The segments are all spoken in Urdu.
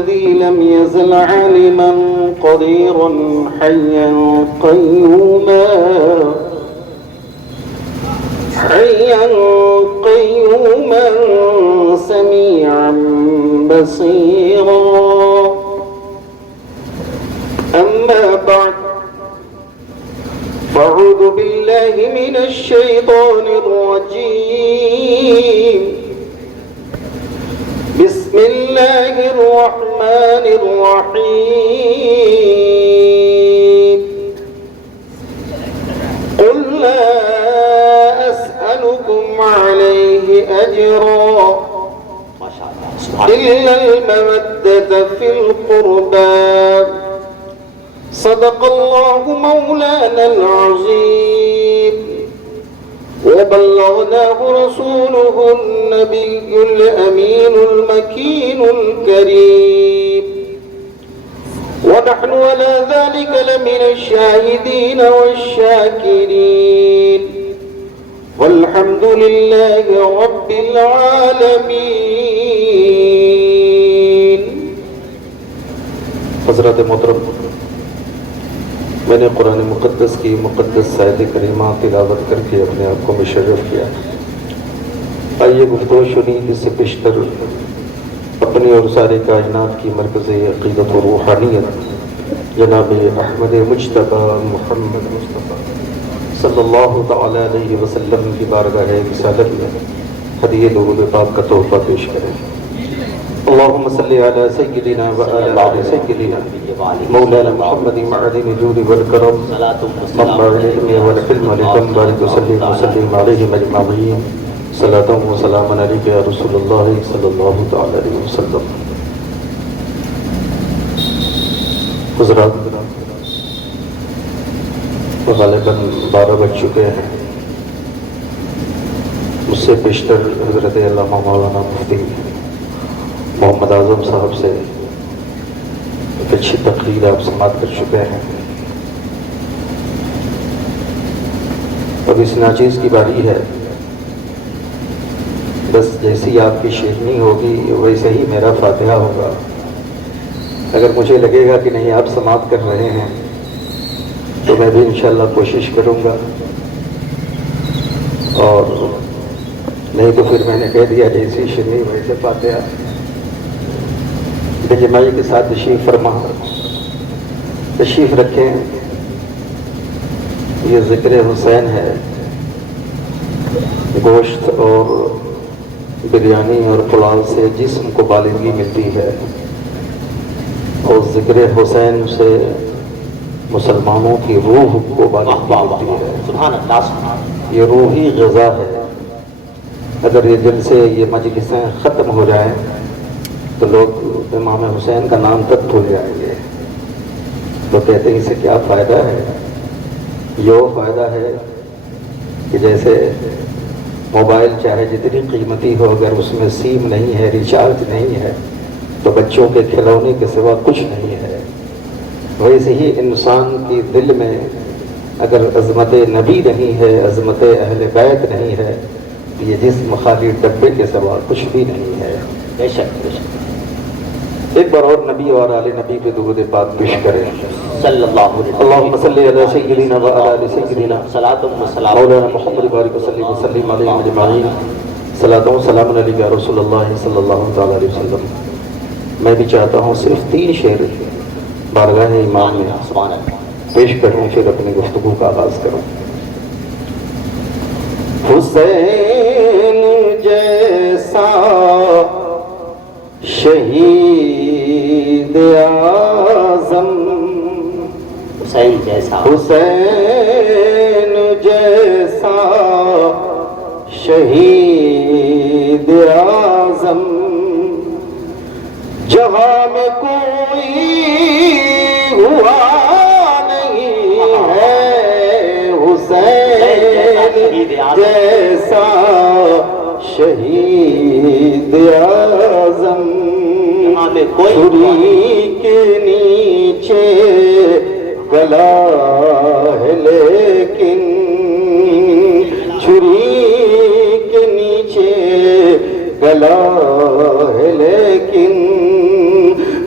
الذي لم يزل عالما قديرا حيا قيوما سميعا بصيرا. أما بعد، فأعوذ بالله من الشيطان الرجيم. بسم الله الرحمن الرحيم. قل لا أسألكم عليه أجرا إلا المودة في القربى. صدق الله مولانا العظيم، وبلغناه رسوله النبي الأمين المكين الكريم، ونحن على ذلك لمن الشاهدين والشاكرين، والحمد لله رب العالمين. حضرات محترم، میں نے قرآن مقدس کی مقدس آیت کریمہ تلاوت کر کے اپنے آپ کو مشرف کیا. آئیے گفتگو شنید اس سے پیشتر اپنی اور سارے کائنات کی مرکزی عقیدت و روحانیت جناب احمد مجتبی محمد مصطفیٰ صلی اللہ تعالی علیہ وسلم کی بارگاہ رسالت میں ہدیہ درود پاک کا تحفہ پیش کریں. اللهم صل على سيدنا وعلى سيدنا مولانا محمد معدن الجود والكرم منبع العلم والحلم والحكم بارك وسلم عليه اجمعين. صلاة وسلام عليك يا رسول الله صلى الله تعالى عليه وسلم. حضرات، غالباً 12 بج چکے ہیں. مجھ سے پیشتر حضرت علامہ مولانا مفتی محمد اعظم صاحب سے ایک اچھی تقریر آپ سماعت کر چکے ہیں. اب اس ناچیز کی باری ہے. بس جیسی آپ کی شیرنی ہوگی ویسے ہی میرا فاتحہ ہوگا. اگر مجھے لگے گا کہ نہیں آپ سماعت کر رہے ہیں تو میں بھی انشاءاللہ کوشش کروں گا، اور نہیں تو پھر میں نے کہہ دیا جیسی شیرنی ویسے فاتحہ. جماعی کے ساتھ تشریف فرما، تشریف رکھیں. یہ ذکر حسین ہے. گوشت اور بریانی اور پلاؤ سے جسم کو بالندگی ملتی ہے، اور ذکر حسین سے مسلمانوں کی روح کو بالندگی ملتی ہے. سبحان اللہ. یہ روحی غذا ہے. اگر یہ جلسے یہ مجلسیں ختم ہو جائیں تو لوگ امام حسین کا نام تک بھول جائیں گے. تو کہتے ہیں اسے کیا فائدہ ہے؟ یہ فائدہ ہے کہ جیسے موبائل چاہے جتنی قیمتی ہو، اگر اس میں سیم نہیں ہے، ریچارج نہیں ہے، تو بچوں کے کھلونے کے سوا کچھ نہیں ہے. ویسے ہی انسان کی دل میں اگر عظمت نبی نہیں ہے، عظمت اہل بیت نہیں ہے، تو یہ جسم خالی ڈبے کے سوا کچھ بھی نہیں ہے. بے شک بے شک. ایک بار اور نبی اور آل نبی پہ درود پاک پیش کریں. صلی اللہ علیہ وسلم. اللہم صلی علی سیدنا و علی سیدنا صلاۃ و سلام مولانا محمد بارک وسلم علیہ اجمعین. صلاۃ و سلام علیک یا رسول اللہ صلی اللہ تعالی علیہ وسلم. میں بھی چاہتا ہوں صرف 3 شعر بارگاہ امام میں پیش کروں، پھر اپنی گفتگو کا آغاز کروں. حسین جیسا شہید اعظم، حسین جیسا، حسین جیسا شہید اعظم جہاں میں کوئی ہوا نہیں ہے. حسین جیسا شہید اعظم چھری کے نیچے گلا ہے، لیکن چھری کے نیچے گلا ہے، لیکن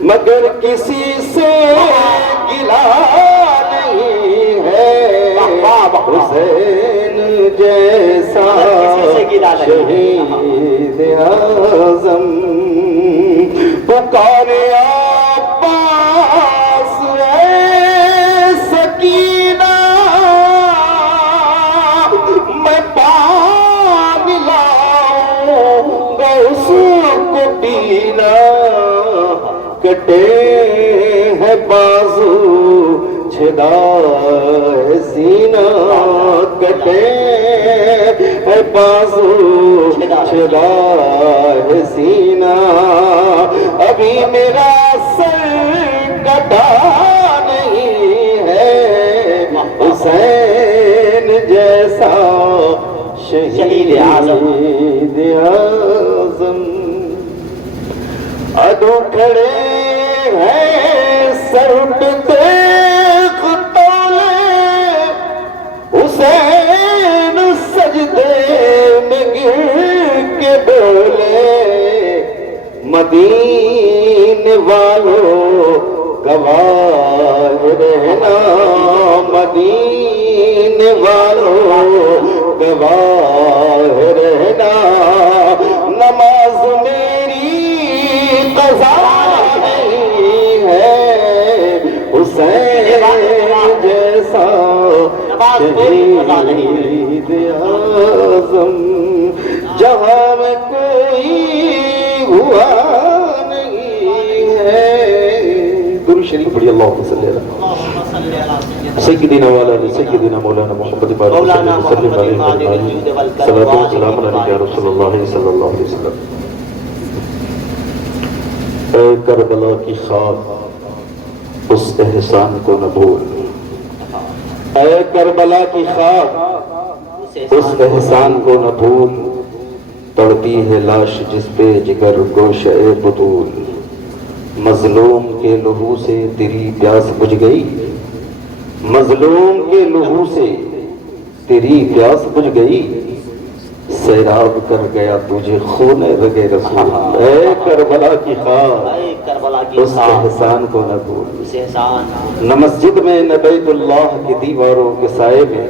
مگر کسی سے گلا نہیں ہے حسین جیسا شہید اعظم پکارے عباس اے سکینہ میں پانی لاؤں گا اس کو پینا کٹے ہے بازو چھدا ہے سینہ کٹے ہے بازو چھدا ہے سینہ ابھی میرا سر کٹا نہیں ہے حسین جیسا شہید اعظم ادو کھڑے ہیں سر پہ دیکھ تولے حسین سجدے میں گر کے بولے مدینے والوں گواہ رہنا مدینے والوں گواہ رہنا نماز میری قضا نہیں ہے حسین جیسا شہید اعظم جہاں میں کوئی ہوا نہیں ہے درود شریف پڑھی اللہم صلی اللہ سیدنا مولانا سیدنا مولانا محمد بارک صلی اللہ علیہ وسلم صلاۃ و سلام علیہ یا رسول اللہ صلی اللہ علیہ وسلم اے کربلا کی خاک اس احسان کو نہ بھول اے کربلا کی خاک اس احسان کو نہ بھول تڑپی ہے لاش جس پہ جگر گوشہ بطول مظلوم کے لہو سے تیری پیاس بجھ گئی مظلوم کے لہو سے تیری پیاس بجھ گئی سیراب کر گیا تجھے خون رگے رسول اے کربلا کی خاک اس احسان کو نہ بھول نہ مسجد میں نہ بیت اللہ کی دیواروں کے سائے میں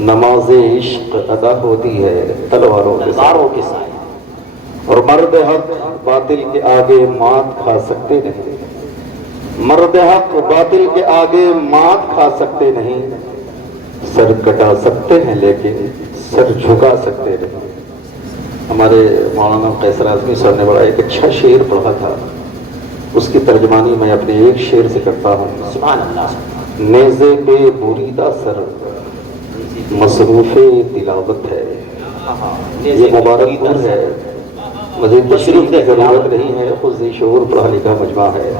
نماز عشق ادا ہوتی ہے تلواروں کے سائے اور مرد حق باطل کے آگے مات کھا سکتے نہیں مرد حق باطل کے آگے مات کھا سکتے نہیں سر کٹا سکتے ہیں لیکن سر جھکا سکتے نہیں ہمارے مولانا قیصر اعظمی صاحب نے بڑا ایک اچھا شعر پڑھا تھا اس کی ترجمانی میں اپنے ایک شعر سے کرتا ہوں سبحان اللہ نیزے پہ بریدہ سر مصروف تلاوت ہے یہ مبارک پور ہے مزید تشریف کی ضرورت نہیں ہے خود شعور پڑھا لکھا مجمع ہے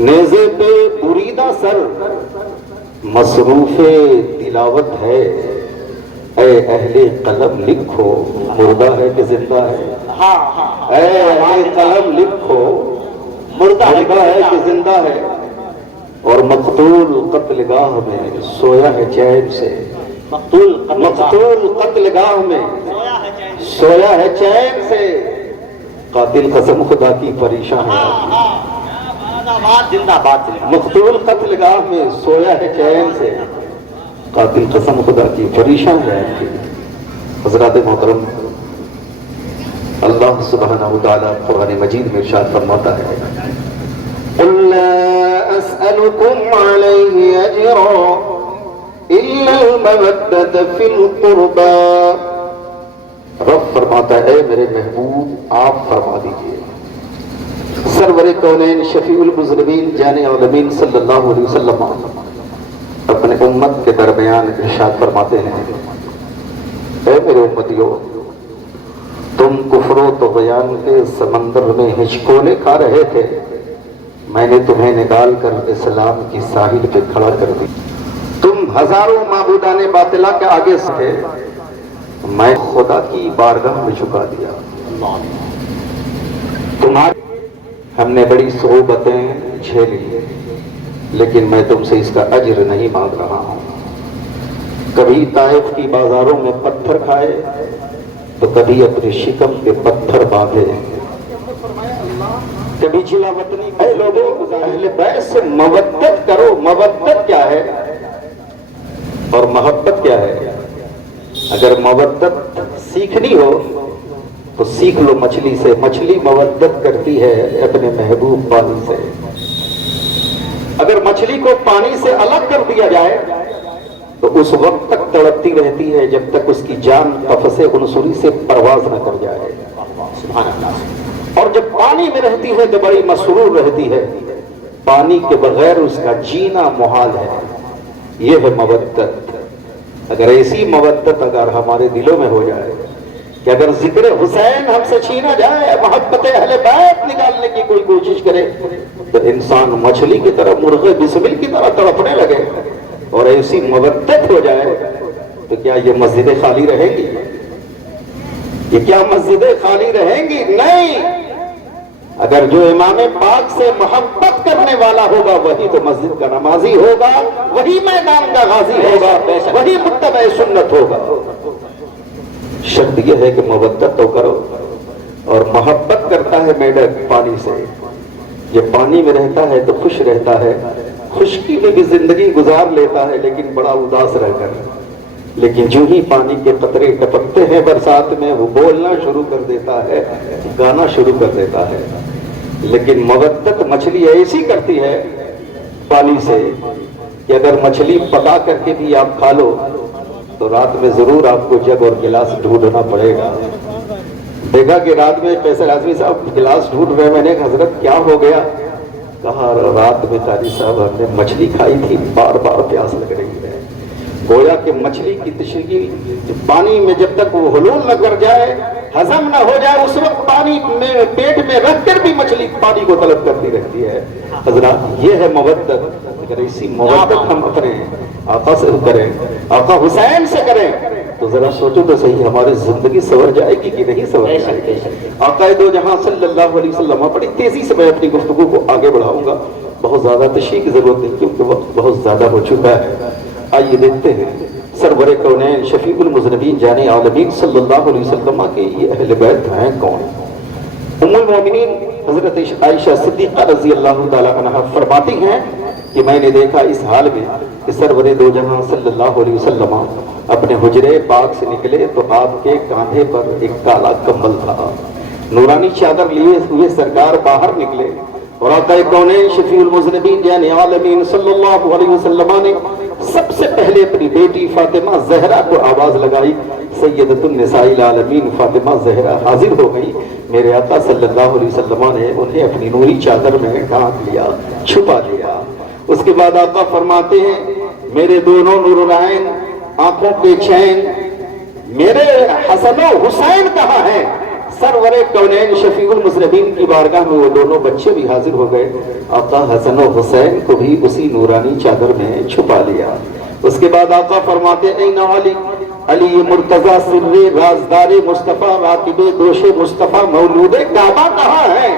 نیزے پہ بریدہ سر مصروف تلاوت ہے اے اہل قلم لکھو مردہ ہے کہ زندہ ہے اے اہل قلم لکھو مردہ ہے کہ زندہ ہے اور مقتول قتل گاہ میں سویا ہے چین سے مقتول قتل گاہ میں سویا ہے چین سے قاتل قسم خدا کی پریشان ہے مقتول قتل گاہ میں سویا ہے چین سے قاتل قسم خدا کی پریشان ہے حضرات محترم اللہ سبحانہ وتعالی قرآن مجید میں ارشاد فرماتا ہے قُلْ لَا أَسْأَلُكُمْ عَلَيْهِ أَجْرًا إِلَّا الْمَوَدَّةَ فِي الْقُرْبَى رب فرماتا ہے اے میرے محبوب آپ فرما دیجئے سرور کونین شفیع المذنبین جان عالمین صلی اللہ علیہ وسلم اپنے امت کے درمیان ارشاد فرماتے ہیں اے میرے امتیوں تم کفر و طغیان کے سمندر میں ہچکولے کھا رہے تھے میں نے تمہیں نکال کر اسلام کی ساحل پہ کھڑا کر دی تم ہزاروں معبودان باطلہ کے آگے سے میں خدا کی بارگاہ میں جھکا دیا تمہاری ہم نے بڑی صعوبتیں جھیلی لیکن میں تم سے اس کا اجر نہیں مانگ رہا ہوں کبھی طائف کی بازاروں میں پتھر کھائے تو کبھی اپنے شکم کے پتھر باندھے کبھی چلاوت نہیں. اے لوگوں اہل بیت سے مودت کرو. مودت کیا ہے اور محبت کیا ہے؟ اگر مودت سیکھنی ہو تو سیکھ لو مچھلی سے. مچھلی مودت کرتی ہے اپنے محبوب پانی سے. اگر مچھلی کو پانی سے الگ کر دیا جائے تو اس وقت تک تڑپتی رہتی ہے جب تک اس کی جان قفس عنصری سے پرواز نہ کر جائے. سبحان اللہ. اور جب پانی میں رہتی ہے تو بڑی مسرور رہتی ہے. پانی کے بغیر اس کا جینا محال ہے. یہ ہے مودت. اگر ایسی مودت اگر ہمارے دلوں میں ہو جائے کہ اگر ذکر حسین ہم سے چھینا جائے, محبت اہل بیت نکالنے کی کوئی کوشش کرے تو انسان مچھلی کی طرح, مرغے بسمل کی طرح تڑپنے لگے. اور ایسی مودت ہو جائے تو کیا یہ مسجدیں خالی رہیں گی؟ یہ کیا مسجدیں خالی رہیں گی؟ نہیں. اگر جو امام پاک سے محبت کرنے والا ہوگا وہی تو مسجد کا نمازی ہوگا, وہی میدان کا غازی ہوگا, وہی متبع سنت ہوگا. شرط یہ ہے کہ مودت تو کرو. اور محبت کرتا ہے میڈک پانی سے. یہ پانی میں رہتا ہے تو خوش رہتا ہے, خشکی میں بھی زندگی گزار لیتا ہے لیکن بڑا اداس رہ کر. لیکن جو ہی پانی کے قطرے ٹپکتے ہیں برسات میں وہ بولنا شروع کر دیتا ہے, گانا شروع کر دیتا ہے. لیکن مودت مچھلی ایسی کرتی ہے پانی سے کہ اگر مچھلی پکا کر کے بھی آپ کھا لو تو رات میں ضرور آپ کو جگ اور گلاس ڈھونڈنا پڑے گا. دیکھا کہ رات میں پیسے آدمی صاحب گلاس ڈھونڈ رہے, میں نے کہا حضرت کیا ہو گیا؟ کہا رات میں قاری صاحب ہم نے مچھلی کھائی تھی, بار بار پیاس لگ رہی ہے. گویا کہ مچھلی کی تشریح پانی میں جب تک وہ حلول نہ کر جائے, ہضم نہ ہو جائے, اس وقت پانی میں پیٹ میں رکھ کر بھی مچھلی پانی کو طلب کرتی رہتی ہے. حضرات یہ ہے مودت. اگر اسی مودت ہم اپنے آقا سے کریں, آقا حسین سے کریں, تو ذرا سوچو تو صحیح ہماری زندگی سنور جائے گی کہ نہیں سنور جائے گی؟ آقا دو جہاں صلی اللہ علیہ وسلم. بڑی تیزی سے میں اپنی گفتگو کو آگے بڑھاؤں گا, بہت زیادہ تشریح کی ضرورت نہیں کیونکہ وقت بہت زیادہ ہو چکا ہے. آئیے دیکھتے ہیں سرور کونین شفیع المذنبین جان عالمین صلی اللہ علیہ وسلم کے یہ اہل بیت ہیں کون؟ ام المومنین حضرت عائشہ صدیقہ رضی اللہ تعالی عنہا فرماتی ہیں کہ میں نے دیکھا اس حال میں کہ سرور دو جہاں صلی اللہ علیہ وسلم اپنے حجرے پاک سے نکلے تو آپ کے کاندھے پر ایک کالا کمبل تھا. نورانی چادر لیے ہوئے سرکار باہر نکلے اور آقا کونین شفیع المذنبین جان عالمین صلی اللہ علیہ وسلم نے سب سے پہلے اپنی بیٹی فاطمہ زہرا کو آواز لگائی. سیدۃ النساء العالمین فاطمہ زہرا حاضر ہو گئی. میرے آقا صلی اللہ علیہ وسلم نے انہیں اپنی نوری چادر میں ڈھانپ لیا, چھپا لیا. اس کے بعد آقا فرماتے ہیں میرے دونوں نور العین, آنکھوں کے چین, میرے حسن و حسین کہاں ہیں؟ سرور کونین شفیع المذنبین کی بارگاہ میں وہ دونوں بچے بھی حاضر ہو گئے. آقا حسن و حسین کو بھی اسی نورانی چادر میں چھپا لیا. اس کے بعد آقا فرماتے این علی, علی مرتضی سر رازدار مصطفیٰ راکب دوش مصطفیٰ مولود کعبہ کہاں ہے؟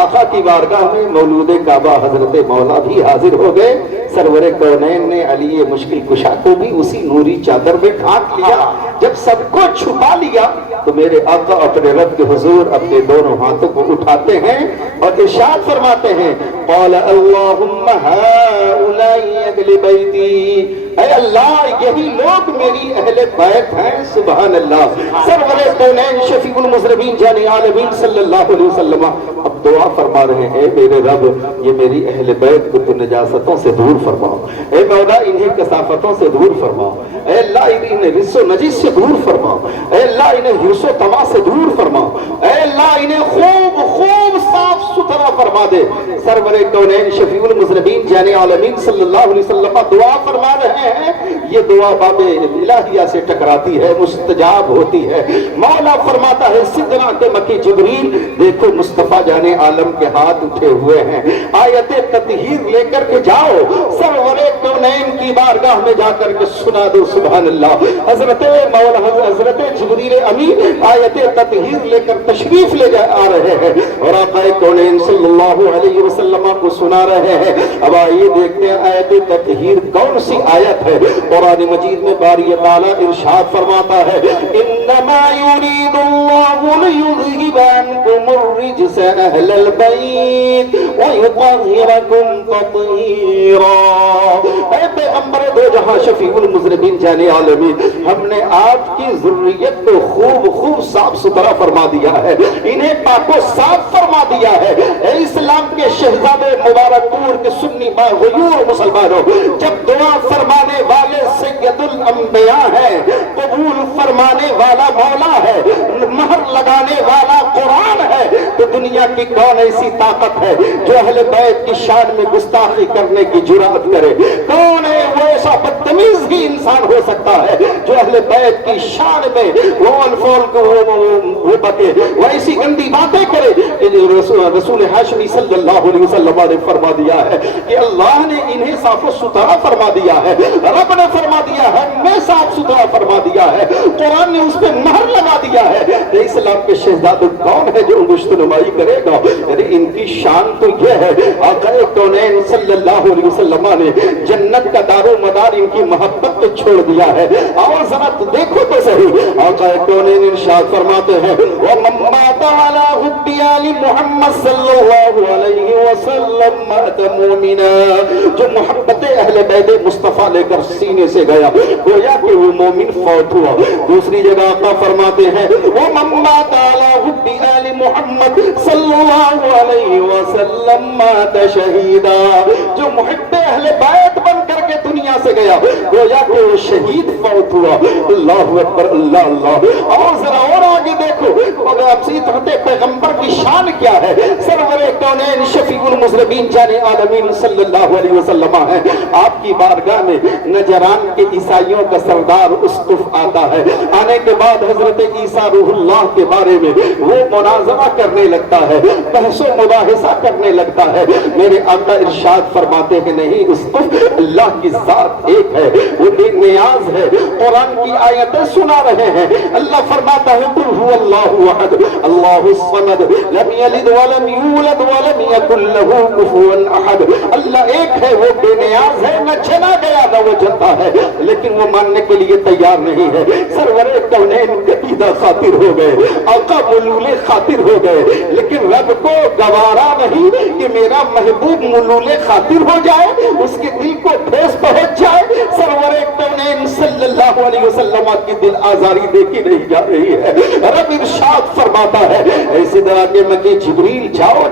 آقا کی بارگاہ میں مولود کعبہ حضرت مولا بھی حاضر ہو گئے. سرور کونین نے علی مشکل کشا کو بھی اسی نوری چادر میں ڈھانپ لیا. جب سب کو چھپا لیا تو میرے آقا اپنے رب کے حضور اپنے دونوں ہاتھوں کو اٹھاتے ہیں اور ارشاد فرماتے ہیں قال اللہم ہؤلاء اہل بیتی, اے اللہ یہی لوگ میری اہل بیت ہیں. سبحان اللہ. سرور کونین شفیع المذنبین جان عالمین صلی اللہ علیہ وسلم اب دعا فرما رہے ہیں میرے رب یہ میری اہل بیت کو تو نجاستوں سے دور فرماؤ. اے مولا انہیں کثافتوں سے دور فرماؤ. اے اللہ انہیں رجس و نجس سے دور فرماؤ. اے اللہ انہیں حرص و طمع سے دور فرماؤ. اے اللہ انہیں خوب خوب صاف ستھرا فرما دے. سرور کونین شفیع المذنبین جان عالمین صلی اللہ علیہ وسلم دعا فرما رہے ہیں. یہ دعا باب الہیہ سے ٹکراتی ہے, مستجاب ہوتی ہے. مولا فرماتا ہے سدرا کے مکی جبریل دیکھو مصطفیٰ جان عالم کے ہاتھ اٹھے ہوئے ہیں, آیت تطہیر لے کر کے جاؤ سرور کونین کی بارگاہ میں جا کر کے سنا دو. سبحان اللہ. حضرت مولا حضرت جبریل امین آیت تطہیر لے کر تشریف لے جا آ رہے ہیں اور آقا کونین صلی اللہ علیہ وسلم کو سنا رہے ہیں. اب آئیے دیکھتے ہیں آیت تطہیر کون سی آیت ہے. قرآن مجید میں باری تعالیٰ ارشاد فرماتا ہے انما یرید اللہ لیذہب عنکم الرجس اہل البیت ویطہرکم تطہیرا. اے پیغمبر دو جہاں شفیع المذنبین جان عالمین، ہم نے آپ کی ذریت کو خوب صاف ستھرا فرما دیا ہے، انہیں پاک و صاف فرما دیا ہے. اے اسلام کے شہزادے مبارک پور کے سنی غیور مسلمانوں، جب دعا فرمانے والے سید الانبیاء ہے، قبول فرمانے والا مولا ہے، مہر لگانے والا قرآن ہے، تو دنیا کی کون ایسی طاقت ہے جو اہل بیت کی شان میں گستاخی کرنے کی جرات کرے؟ کون ہے وہ ایسا بدتمیز ہی انسان ہو سکتا ہے جو اہل بیت کی شان میں رول فول کو وہ بتے، وہ ایسی گندی باتیں کرے؟ رسول ہاشمی صلی اللہ علیہ وسلم نے فرما دیا ہے کہ اللہ نے انہیں صاف و ستھرا فرما دیا ہے، رب نے فرما دیا ہے، میں صاف ستھرا فرما دیا ہے، قرآن نے اس پہ مہر لگا دیا ہے. اسلام کے شہزادے کون ہے جو انگشت نمائی کرے گا؟ یعنی ان کی شان تو یہ ہے، آقا کونین صلی اللہ علیہ وسلم نے جنت کا دار و مدار ان کی محبت پہ چھوڑ دیا ہے. اور ذرا تو دیکھو تو صحیح، آقا کونین ارشاد فرماتے ہیں وَمَن مَاتَ عَلَىٰ حُبِّ آلِ محمد صلی اللہ علیہ وسلم مات مومنا. جو محبت اہل بیت مصطفیٰ لے کر سینے سے گیا گویا کہ وہ مومن فوت ہوا. دوسری جگہ آقا فرماتے ہیں وَمَن مَاتَ عَلَىٰ حُبِّ آلِ محمد صلی اللہ علیہ وسلم مات شہیدا. جو محب اہل بیت بن کر کے دنیا سے گیا گویا کہ وہ شہید فوت ہوا. اللہ اکبر، اللہ اللہ. اور ذرا اور آگے دیکھو پیغمبر کی شان کیا ہے. سرور کونین شفیع المذنبین جان عالمین صلی اللہ علیہ وسلم ہے. آپ کی بارگاہ میں نجران کے عیسائیوں کا سردار اسقف آتا ہے. آنے کے بعد حضرت عیسیٰ روح اللہ کے بارے میں وہ مناظرہ کرنے لگتا ہے، بحث و مباحثہ کرنے لگتا ہے. میرے آقا ارشاد فرماتے ہیں نہیں اسقف، اللہ کی ذات ایک ہے، وہ بے نیاز ہے. قرآن کی آیتیں سنا رہے ہیں. اللہ فرماتا ہے قل هو اللہ احد اللہ الصمد لم یلد ولم یولد ولم یکن له کفوا احد. اللہ ایک ہے، وہ بے نیاز ہے، نہ چنا گیا نہ وہ جتا ہے، لیکن وہ ماننے کے لیے تیار نہیں ہے. سرور کونین قطیدہ خاطر ہو گئے، آقا ملول خاطر ہو گئے، لیکن رب کو گوارا نہیں کہ میرا محبوب ملول خاطر ہو جائے، اس کے دل کو ٹھیس پہنچ جائے. سرور کونین صلی اللہ علیہ وسلم کی دل آزاری دیکھی نہیں جا رہی ہے. رب ارشاد فرماتا ہے ایسی طرح کے مکی جبریل جاؤ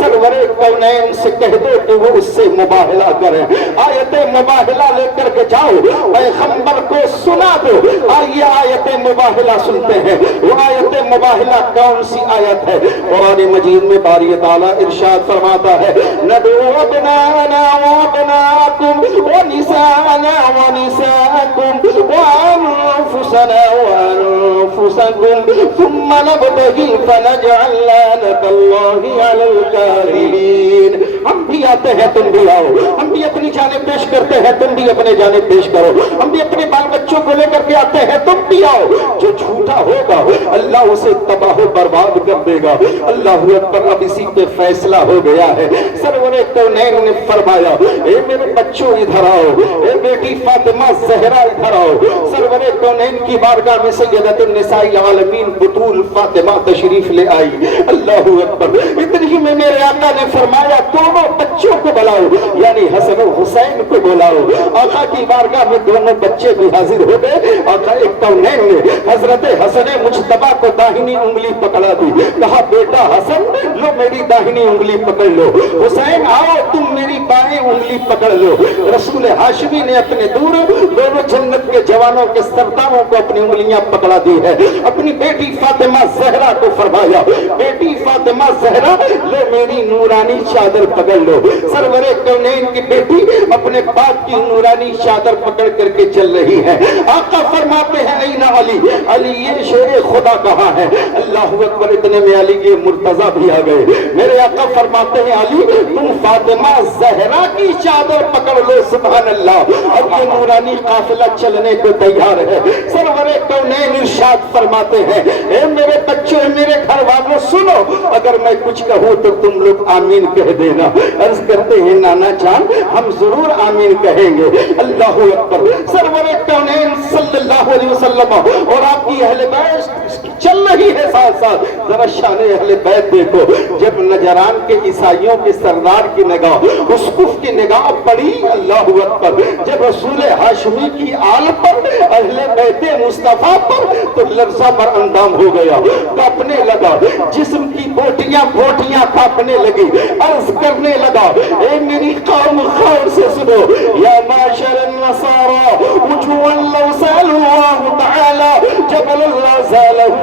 سرور کونین سے کہہ دو کہ وہ اس سے مباہلہ کریں. آیت مباہلہ لے کر کے جاؤ، پیغمبر کو سنا دو. آئیے آیت مباہلہ سنتے ہیں. وہ آیت مباہلہ کون سی آیت ہے؟ قرآن مجید میں باری تعالیٰ ارشاد فرماتا ہے ندعو ابناءنا وابناءکم ونساءنا ونساءکم وانفسنا وانفسکم ثم نبتغي فنجعل لعنة الله على الكاذبين. ہم بھی آتے ہیں تم بھی آؤ، ہم بھی اپنی جانب پیش کرتے ہیں تم بھی اپنے جانب پیش کرو، ہم بھی اپنے بال بچوں کو لے کر کے آتے ہیں تم بھی آؤ. جو جھوٹا ہوگا اللہ اسے تباہ و برباد کر دے گا. اللہ اکبر. اب اسی پہ فیصلہ ہو گیا ہے. سرور کونین نے فرمایا اے میرے بچوں ادھر آؤ، اے بیٹی فاطمہ زہرا ادھر آؤ. سرور کونین کی بارگاہ میں سیدۃ النساء العالمین بطول فاطمہ تشریف لے آئی. اللہ اکبر. اتنی میں میرے آقا نے فرمایا دونوں بچوں کو بلاؤ، یعنی حسن و حسین کو بلاؤ. آقا کی بارگاہ میں دونوں بچے بھی حاضر ہو گئے. آقا کونین نے حضرت حسن مجتبیٰ کو داہنی انگلی پکڑا دی، کہا بیٹا حسن لو میری داہنی انگلی پکڑ لو، حسین آؤ تم میری بائیں انگلی پکڑ لو. رسول ہاشمی نے اپنے دور دونوں جنت کے جوانوں کے سرداروں کو اپنی انگلیاں پکڑا دی ہے. اپنی بیٹی فاطمہ زہرا کو فرمایا بیٹی فاطمہ زہرا لو میری نورانی چادر پکڑ لو. سرور سرور کونین کی بیٹی اپنے باپ کی نورانی چادر پکڑ کر کے چل رہی ہے. آقا فرماتے ہیں اینا علی, علی یہ شیر خدا کہاں ہے؟ اللہ اکبر. اتنے میں علی یہ مرتضیٰ بھی آ گئے. میرے آقا فرماتے ہیں علی تم فاطمہ زہرا کی چادر پکڑ لو. سبحان اللہ. اب یہ نورانی قافلہ چلنے کو تیار ہے. سرور کونین ارشاد فرماتے ہیں اے میرے بچوں, میرے گھر والوں سنو, اگر میں کچھ کہوں تو تم لوگ آمین کہہ دینا. عرض کرتے ہیں نانا جان ہم ضرور آمین کہیں گے. اللہ اکبر. سرور کونین صلی اللہ علیہ وسلم اور آپ کی اہل بیت چل رہی ہے ساتھ ساتھ. ذرا شان اہل بیت دیکھو. جب نجران کے عیسائیوں کے سردار کی نگاہ, اسقف کی نگاہ پڑی, اللہ اکبر, جب رسول ہاشمی کی آل پر, اہل بیت مصطفیٰ پر, تو لرزہ پر اندام ہو گیا, کانپنے لگا, جسم کی بوٹیاں بوٹیاں کانپنے لگی. عرض کرنے لگا اے میری قوم غور سے سنو, یا معاشر النصارى وجوا لو سألوا الله تعالى جبل لا زاله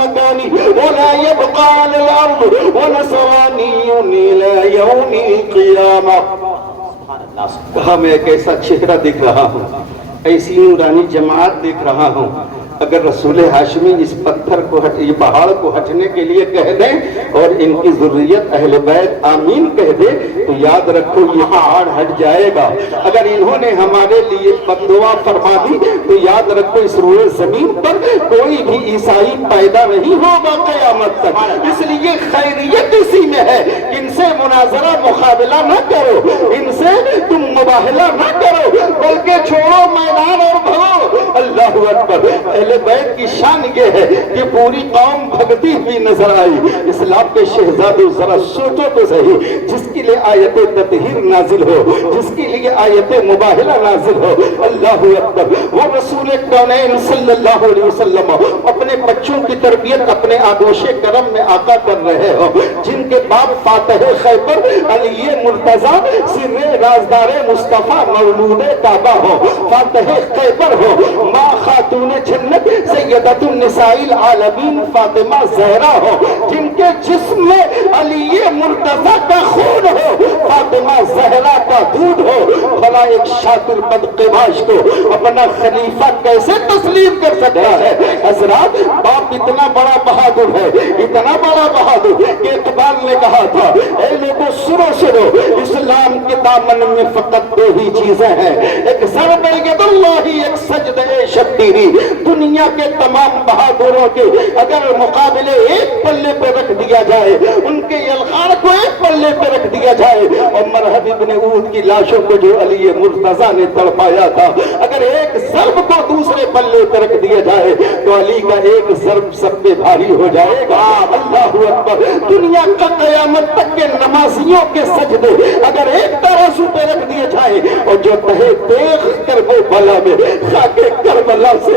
مكاني ولا يبقى على الأرض ونصراني إلى يوم القيامة. کہا میں ایک ایسا چہرہ دیکھ رہا ہوں, ایسی نورانی جماعت دیکھ رہا ہوں, اگر رسول ہاشمی اس پتھر کو یہ پہاڑ کو ہٹنے کے لیے کہہ دیں اور ان کی ذریت اہل بیت آمین کہہ دے تو یاد رکھو یہ پہاڑ ہٹ جائے گا. اگر انہوں نے ہمارے لیے بددعا فرما دی تو یاد رکھو اس روئے زمین پر کوئی بھی عیسائی پیدا نہیں ہوگا قیامت تک. اس لیے خیریت اسی میں ہے, ان سے مناظرہ مقابلہ نہ کرو, ان سے تم مباہلہ نہ کرو, بلکہ چھوڑو میدان اور بھگو. اللہ اکبر. اہل بیت کی شان یہ ہے کہ پوری قوم بھگتی ہوئی نظر آئی. اسلام کے شہزادوں ذرا سوچو تو صحیح, جس کے لیے آیت تطہیر نازل ہو, جس کے لیے آیت مباہلہ نازل ہو, اللہ اکبر, وہ رسول کونین صلی اللہ علیہ وسلم اپنے بچوں کی تربیت اپنے آغوش کرم میں آقا کر رہے ہو, جن کے باپ فاتح خیبر علی مرتضیٰ سر رازدار مصطفیٰ مولود کعبہ ہو, فاتح خیبر ہو, ماں خاتون جنت سیدۃ النساء العالمین فاطمہ زہرا ہو, جن کے جسم میں علی مرتضیٰ کا خون ہو, فاطمہ زہرا کا دودھ ہو. بھلا ایک شاطر بدقماش کو اپنا خلیفہ کیسے تسلیم کر سکتا ہے؟ حضرات, باپ اتنا بڑا بہادر ہے, اتنا بڑا بہادر کہ اقبال نے کہا تھا اے لوگوں سنو سنو, اسلام کے دامن میں فقط دو ہی چیزیں ہیں, ایک ضرب ید اللہ, ایک سجدہ شبیری. دنیا کے تمام بہادروں کے اگر مقابلے ایک پلے پہ رکھ دیا جائے, ان کے یلغار کو ایک پلے پہ رکھ دیا جائے, اور مرحب ابن اود کی لاشوں کو جو علی مرتضیٰ نے تڑپایا تھا, اگر ایک ضرب کو دوسرے پلے پہ رکھ دیا جائے تو علی کا ایک ضرب سب پہ بھاری ہو جائے گا. اللہ اکبر. دنیا کا قیامت تک کے نمازیوں کے سجدے اگر ایک ترازو پہ رکھ دیے جائے, اور جو تہے دیکھ کر وہ بلا میں خاک کربلا سے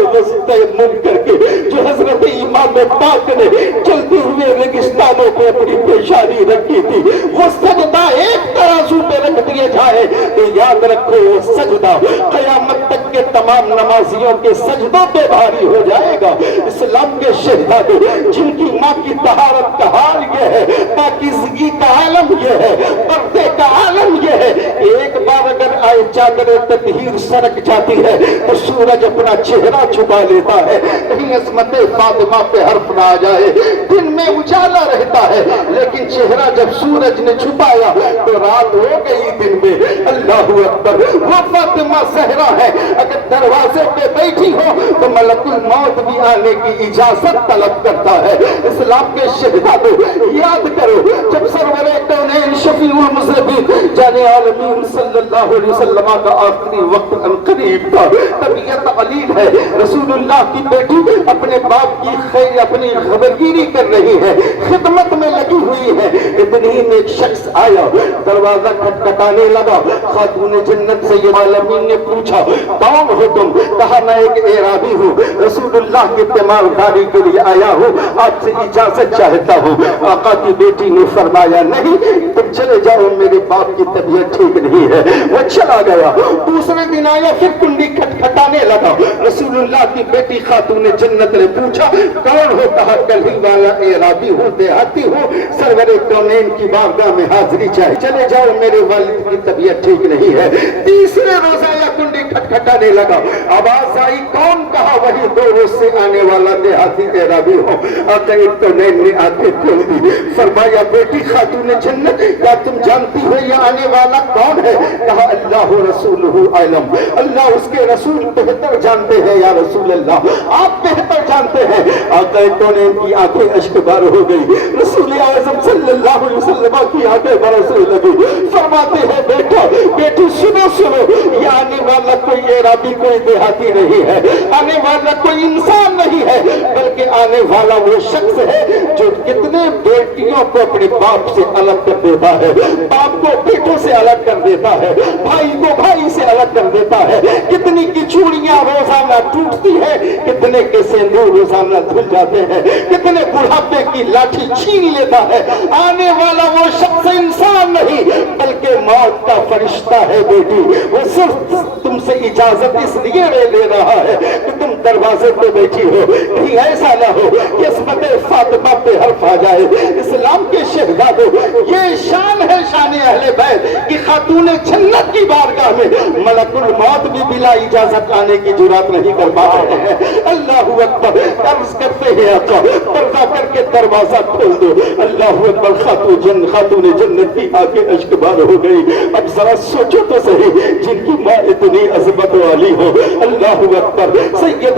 مم کر کے جو حضرت امام پاک نے چلتے ہوئے ریگستانوں پہ اپنی پیشانی رکھی تھی, وہ سجدہ ایک ترازو پہ رکھ دیے جائے تو یاد رکھو وہ سجدہ قیامت تک کے تمام نمازیوں کے سجدوں پہ بھاری ہو جائے گا. اسلام کے شہزادے جن کی ماں کی طہارت کا حال یہ ہے, پاکیزگی کا عالم یہ ہے, پردے کا عالم یہ ہے, ایک بار اگر آئے چادر تطہیر سرک جاتی ہے تو سورج اپنا چہرہ چھپا لیتا ہے, کہیں عصمت فاطمہ پہ حرف نہ آ جائے. دن میں اجالا رہتا ہے, لیکن چہرہ جب سورج نے چھپایا تو رات ہو گئی دن میں. اللہ اکبر. وہ فاطمہ زہرا ہے, اگر دروازے پہ بیٹھی ہو تو ملک الموت بھی آنے کی اجازت طلب کرتا ہے. اسلام کے شہزادوں یاد کرو, جب سرور کونین شفیع المذنبین جان عالمین صلی اللہ علیہ وسلم کا آخری وقت قریب تھا, طبیعت علیل ہے, رسول اللہ کی بیٹی اپنے باپ کی خیر اپنی خبرگیری کر رہی ہے, خدمت میں لگی ہوئی ہے. اتنی میں ایک شخص آیا, دروازہ کھٹکھٹانے لگا. خاتون جنت سید عالمین نے پوچھا کون ہو تم؟ کہا میں ایک اعرابی ہوں, رسول اللہ کی تیمارداری کے لیے آیا ہوں, آپ سے اجازت چاہتا ہوں. آقا کی بیٹی نے فرمایا نہیں, تم چلے چلے جاؤ میرے باپ کی طبیعت ٹھیک نہیں ہے. وہ چلا گیا. دوسرے دن آیا پھر کنڈی کھٹکھٹانے لگا. رسول اللہ کی بیٹی خاتون جنت نے پوچھا کون ہو؟ کہا کلھی والا اعرابی ہوں، دیہاتی ہوں، سرور کونین کی بارگاہ میں حاضری چاہے. چلے جاؤ میرے والد کی طبیعت ٹھیک نہیں ہے. تیسرے روز آیا کنڈی کھٹکھٹانے لگا. آواز آئی کون؟ کہا وہی 2 روز سے آنے والا دیہاتی اعرابی ہو. آقا کونین نے آنکھیں کھول دی. فرمایا بیٹی خاتون جنت کیا تم جانتی ہو یہ آنے والا کون ہے؟ کہا اللہ رسولہ اعلم، اللہ اس کے رسول بہتر جانتے ہیں یا رسول اللہ، آپ بہتر جانتے ہیں. آقا کونین کی آنکھیں اشکبار ہو گئی. رسول اعظم صلی اللہ علیہ وسلم کی آنکھیں برسنے لگی. فرماتے ہیں بیٹا بیٹی سنو سنو، یہ آنے والا کوئی اعرابی کوئی دیہاتی نہیں ہے، آنے والا کوئی انسان نہیں ہے، بلکہ آنے والا وہ شخص ہے جو کتنے بیٹیوں کو اپنے باپ سے الگ کر دیتا ہے، باپ کو بیٹوں سے الگ کر دیتا ہے، بھائی کو بھائی سے الگ کر دیتا ہے. کتنی کی چوڑیاں روزانہ ٹوٹتی ہے، کتنے کے سندور روزانہ دھل جاتے ہیں، کتنے بڑھاپے کی لاٹھی چھین لیتا ہے. آنے والا وہ شخص انسان نہیں بلکہ موت کا فرشتہ ہے بیٹی. وہ صرف تم سے اجازت اس لیے لے رہا ہے کہ تم دروازے پہ بیٹھی ہو. کہیں ایسا نہ ہو کہ عصمت فاطمہ پہ حرف آ جائے. اسلام کے شہزادوں، یہ شان ہے شان اہل بیت کہ خاتون جنت کی بارگاہ میں ملک الموت بھی بلا اجازت آنے کی جرات نہیں کر پا رہے ہیں. اللہ اکبر. عرض کرتے ہیں آقا پردہ کر کے دروازہ کھول دو. اللہ اکبر. خاتون جنت کی آنکھیں اشکبار ہو گئی. اب ذرا سوچو تو صحیح، جن کی ماں اتنی عظمت والی ہو. اللہ اکبر. سید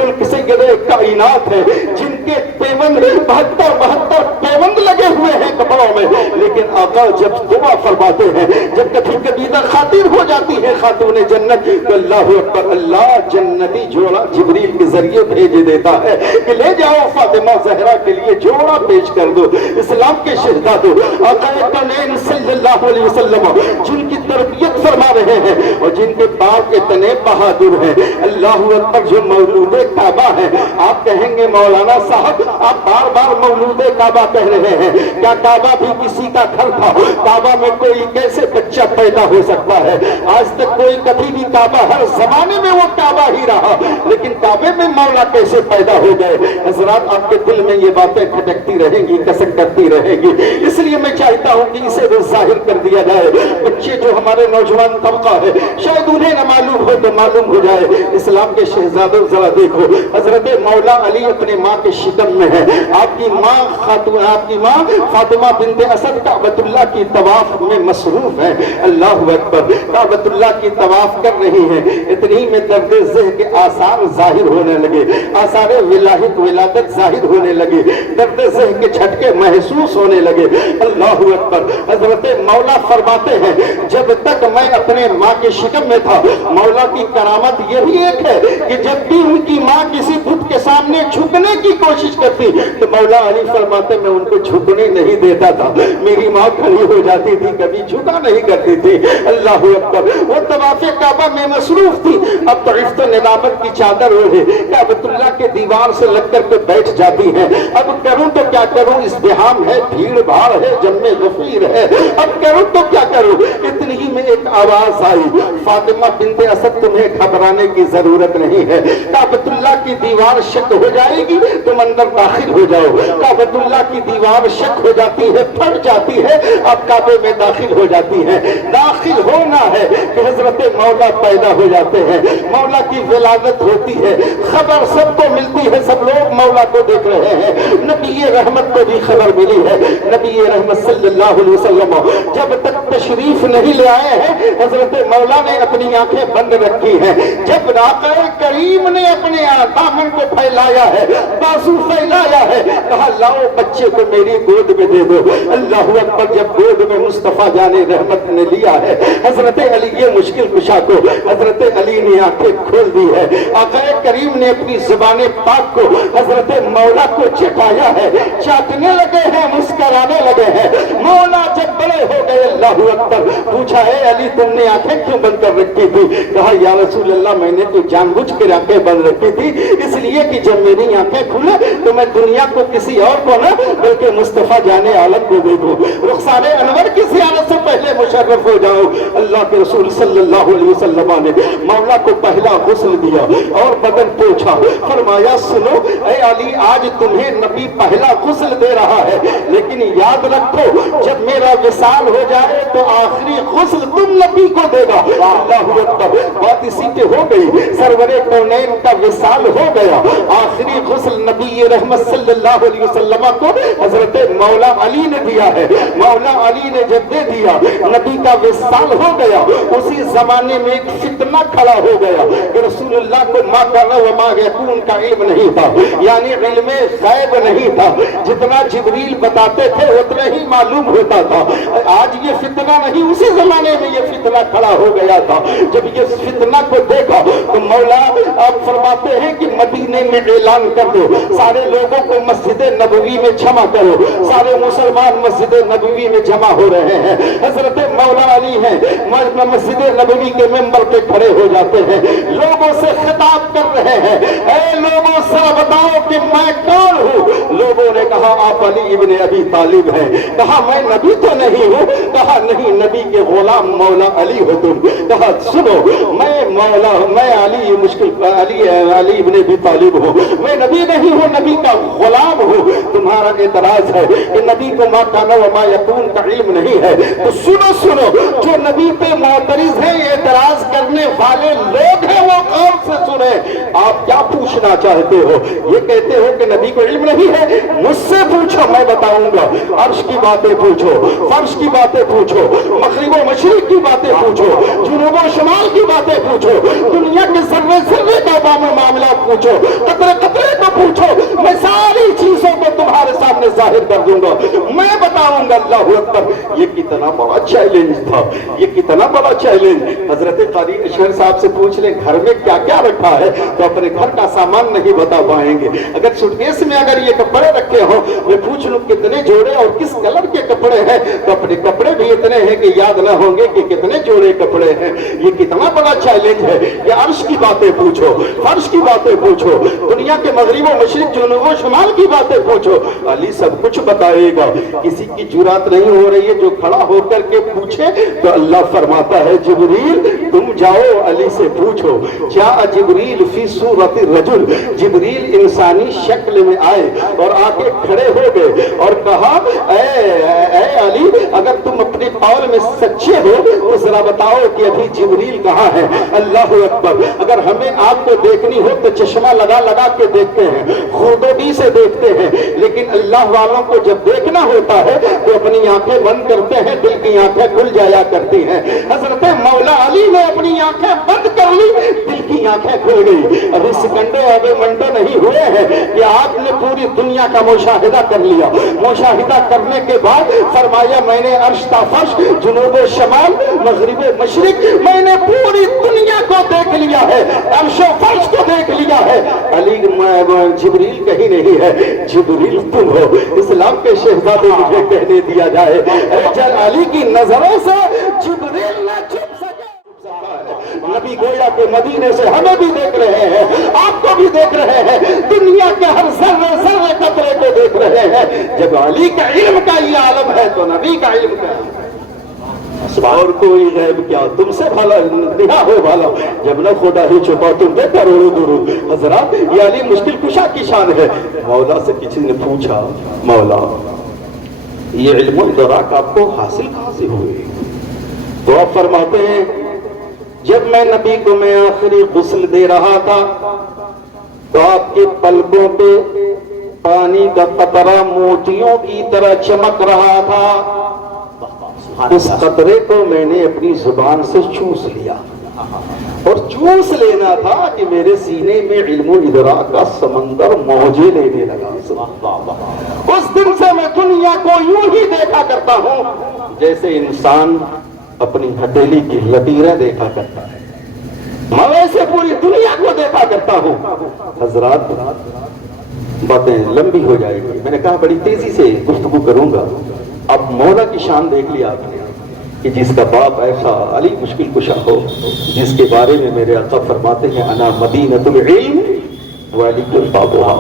کائنات ہے جن کے پیوند 72 پیوند لگے ہوئے ہیں کپڑوں میں، لیکن آقا جب دعا فرماتے ہیں، جب کبھی کبیدہ خاطر ہو جاتی ہے خاتون جنت تو اللہ اکبر، اللہ جنتی جوڑا جبریل کے ذریعے بھیج دیتا ہے کہ لے جاؤ فاطمہ زہرا کے لیے جوڑا پیش کر دو. اسلام کے شہزادوں، آقا کونین صلی اللہ علیہ وسلم جن کی تربیت فرما رہے ہیں اور جن کے باپ اتنے بہادر ہیں. اللہ اکبر. جو مولود کعبہ ہے، آپ کہیں گے مولانا صاحب آپ بار بار مولود کعبہ کہہ رہے ہیں، کیا کعبہ بھی کسی کا گھر تھا؟ کعبہ میں کوئی کیسے بچہ پیدا ہو سکتا ہے؟ آج تک کوئی کبھی بھی کعبہ، ہر زمانے میں وہ کعبہ ہی رہا، لیکن کعبے میں مولا کیسے پیدا ہو گئے؟ حضرات آپ کے دل میں یہ باتیں کھٹکتی رہیں گی، کسک کرتی رہیں گی. اس لیے میں چاہتا ہوں کہ اسے ظاہر کر دیا جائے. بچے جو ہمارے نوجوان طبقہ ہے شاید انہیں نہ معلوم ہو تو معلوم ہو جائے. اسلام کے شہزادوں ذرا دیکھو، حضرت مولا علی اپنے ماں کے شکم میں ہے. آپ کی ماں فاطمہ بنت اسد کعبۃ اللہ کی طواف میں مصروف ہے. اللہ اکبر. کعبۃ اللہ کی طواف کر رہی ہے. اتنی میں درد ذہ کے آثار ظاہر ہونے لگے، آثار ولادت ظاہر ہونے لگے، درد ذہ کے جھٹکے محسوس ہونے لگے. اللہ اکبر. حضرت مولا فرماتے ہیں جب تک میں اپنے ماں کے شکم میں تھا، مولا کی کرامت یہی ایک ہے کہ جب بھی ان کی ماں کسی بت کے سامنے جھکنے کی کوشش کرتی تو مولا علی فرماتے میں ان کو جھکنے نہیں دیتا تھا. میری ماں کھڑی ہو جاتی تھی، کبھی جھکا نہیں کرتی تھی. اللہ اکبر. وہ طواف کعبہ میں مصروف تھی. اب تو عفت و ندامت کی چادر اوڑھے کعبۃ اللہ کے دیوار سے لگ کر کے بیٹھ جاتی ہے. اب کروں تو کیا کروں، ازدحام ہے، بھیڑ بھاڑ ہے، جم غفیر ہے، اب کروں تو کیا کروں. اتنی ہی میں ایک آواز آئی، فاطمہ بنت اسد تمہیں گھبرانے کی ضرورت نہیں ہے. کعبۃ اللہ کی دیوار شک ہو جائے گی، تم اندر داخل ہو جاؤ. کعبۃ اللہ کی دیوار شک ہو جاتی ہے، پھٹ جاتی ہے، اب کعبے میں داخل ہو جاتی ہے. داخل ہونا ہے کہ حضرت مولا پیدا ہو جاتے ہیں، مولا کی ولادت ہوتی ہے. خبر سب کو ملتی ہے، سب لوگ مولا کو دیکھ رہے ہیں. نبی رحمت کو بھی خبر ملی ہے. نبی رحمت صلی اللہ علیہ وسلم جب تک تشریف نہیں لے آئے ہیں، حضرت مولا نے اپنی آنکھیں بند رکھی ہیں. جب آقا کریم نے اپنے دامن کو پھیلایا ہے، بازو پھیلایا ہے، کہا لاؤ بچے کو میری گود میں دے دو. اللہ اکبر. جب گود میں مصطفیٰ جان رحمت نے لیا ہے حضرت علی یہ مشکل کشا کو، حضرت علی نے آنکھیں کھول دی ہے. آقا کریم نے اپنی زبان پاک کو حضرت مولا کو چٹایا ہے، چاٹنے لگے ہیں، مسکرانے لگے ہیں. مولا جب بڑے ہو گئے اللہ اکبر پوچھا ہے علی تم نے آنکھیں کیوں بند کر رکھی تھی؟ کہا یا رسول اللہ میں نے تو جان بوجھ کر آنکھیں بند رکھی تھی اس لیے کہ جب میری آنکھیں کھلے تو میں دنیا کو کسی اور کو نہ بلکہ مصطفیٰ جان عالم کو دے دوں. رخسار انور کی زیارت سے پہلے طرف ہو جاؤ. اللہ کے رسول صلی اللہ علیہ وسلم نے مولا کو پہلا غسل دیا اور بدن پوچھا. فرمایا سنو اے علی, آج تمہیں نبی پہلا غسل دے رہا ہے, لیکن یاد رکھو جب میرا وصال ہو جائے تو آخری غسل تم نبی کو دے گا. اللہ اکبر. بات اسی پہ ہو گئی. سرور کونین کا وصال ہو گیا. آخری غسل نبی رحمت صلی اللہ علیہ وسلم کو حضرت مولا علی نے دیا ہے. مولا علی نے جب دے دیا, نبی کا وصال ہو گیا. اسی زمانے میں ایک فتنہ کھڑا ہو گیا کہ رسول اللہ کو ما کان و ما یکون کا علم نہیں تھا, یعنی علم غیب نہیں تھا. جتنا جبریل بتاتے تھے اتنا ہی معلوم ہوتا تھا. آج یہ فتنہ نہیں, اسی زمانے میں یہ فتنہ کھڑا ہو گیا تھا. جب یہ فتنہ کو دیکھا تو مولا آپ فرماتے ہیں کہ مدینے میں اعلان کر دو, سارے لوگوں کو مسجد نبوی میں جمع کرو. سارے مسلمان مسجد نبوی میں جمع ہو رہے ہیں. حضرت مولا علی ہیں مسجد نبوی کے ممبر پہ کھڑے ہو جاتے ہیں, لوگوں سے خطاب کر رہے ہیں, اے لوگوں ذرا بتاؤ کہ میں کون ہوں. لوگوں نے کہا آپ علی ابن ابی طالب ہیں. کہا میں نبی تو نہیں ہوں. کہا نہیں, نبی کے غلام مولا علی ہو تم. کہا سنو میں علی ابن ابی طالب ہوں, میں نبی نہیں ہوں, نبی کا غلام ہوں. تمہارا اعتراض ہے کہ نبی کو ما کان و ما یکون کا علم نہیں ہے, تو سنو جو نبی پہ معترض ہیں, اعتراض کرنے والے لوگ ہیں, وہ غور سے سنیں. آپ کیا پوچھنا چاہتے ہو؟ یہ کہتے ہو کہ نبی کو علم نہیں ہے, مجھ سے پوچھو میں بتاؤں گا. عرش کی باتیں پوچھو, فرش کی باتیں پوچھو, مغرب و مشرق کی باتیں پوچھو, جنوب و شمال کی باتیں پوچھو, دنیا کے ذرے ذرے کا معاملات پوچھو, قطرے قطرے کو پوچھو, میں ساری چیزوں کو تمہارے سامنے ظاہر کر دوں گا, میں بتاؤں گا. اللہ اکبر. یہ کتنا بڑا چیلنج تھا, یہ کتنا بڑا چیلنج. حضرت قاری اشہر صاحب سے پوچھ لیں گھر میں کیا کیا رکھا ہے, تو اپنے گھر کا سامان نہیں بتا پائیں گے. اگر سوٹکیس میں اگر یہ کپڑے رکھے ہوں, میں پوچھ لوں کتنے جوڑے اور کس کلر کے کپڑے ہیں, تو اپنے کپڑے بھی اتنے ہیں کہ یاد نہ ہوں گے کہ کتنے جوڑے کپڑے ہیں. یہ کتنا بڑا چیلنج ہے. یہ عرش کی باتیں پوچھو, فرش کی باتیں پوچھو, دنیا کے مغرب و مشرق جنوب و شمال کی باتیں پوچھو. علی سب کچھ بتائے گا. کسی کی جرات نہیں ہو رہی ہے جو کھڑا ہو کر کے پوچھے, تو اللہ فرماتا ہے جبریل تم جاؤ علی سے پوچھو. جاء جبریل فی صورت الرجل, جبریل انسانی شکل میں آئے اور آ کے کھڑے ہو گئے اور کہا اے علی, اگر تم اپنے قول میں سچے ہو تو ذرا بتاؤ کہ ابھی جبریل کہاں ہے. اللہ اکبر. اگر ہمیں آپ کو دیکھنی ہو تو چشمہ لگا کے دیکھتے ہیں, خودودی سے دیکھتے ہیں, لیکن اللہ والوں کو جب دیکھنا ہوتا ہے تو اپنی آنکھیں بند کرتے ہیں, دل کی آنکھیں کھل جایا کرتی ہیں. حضرت مولا علی نے اپنی آنکھیں بند کر لی, دل کی آنکھیں کھل گئی. ابھی سکنڈے ابھی منڈے نہیں ہوئے ہیں کہ آپ نے پوری دنیا کا مشاہدہ کر لیا. مشاہدہ کرنے کے بعد فرمایا میں نے عرش تا فرش, جنوب و شمال, مغرب و مشرق, میں نے پوری دنیا کو دیکھ لیا ہے, عرش و فرش کو دیکھ لیا ہے. علی جبریل کہیں نہیں ہے, جبریل تم ہو. اسلام کے شہزادے مجھے کہنے دیا جائے, علی کی نظروں سے جبریل نہ چھپ سکے. نبی گویا کے مدینے سے ہمیں بھی دیکھ رہے ہیں, آپ کو بھی دیکھ رہے ہیں, دنیا کے ہر ذرے ذرے قطرے کو دیکھ رہے ہیں. جب علی کا علم کا یہ عالم ہے تو نبی کا علم کا اور کوئی غیب کیا تم سے بھلا نہا ہو بھلا. جب نہ خدا ہی چھپا تم دے کروڑوں درود. حضرات یہ علی مشکل کشا کی شان ہے. مولا سے کسی نے پوچھا مولا یہ علم و ادراک آپ کو حاصل کہاں سے ہوئی؟ تو آپ فرماتے ہیں جب میں نبی کو میں آخری غسل دے رہا تھا تو آپ کے پلکوں پہ پانی کا قطرہ موتیوں کی طرح چمک رہا تھا. اس قطرے کو میں نے اپنی زبان سے چوس لیا, اور چوس لینا تھا کہ میرے سینے میں علم و ادراک کا سمندر موجے لینے لگا. اس دن سے میں دنیا کو یوں ہی دیکھا کرتا ہوں جیسے انسان اپنی ہتھیلی کی لکیریں دیکھا کرتا ہے, میں ویسے پوری دنیا کو دیکھا کرتا ہوں. حضرات باتیں لمبی ہو جائے گی, میں نے کہا بڑی تیزی سے گفتگو کروں گا. اب مولا کی شان دیکھ لیا آپ نے کہ جس کا باپ ایسا علی مشکل کشا ہو, جس کے بارے میں میرے آقا فرماتے ہیں انا مدینۃ العلم وعلی بابھا,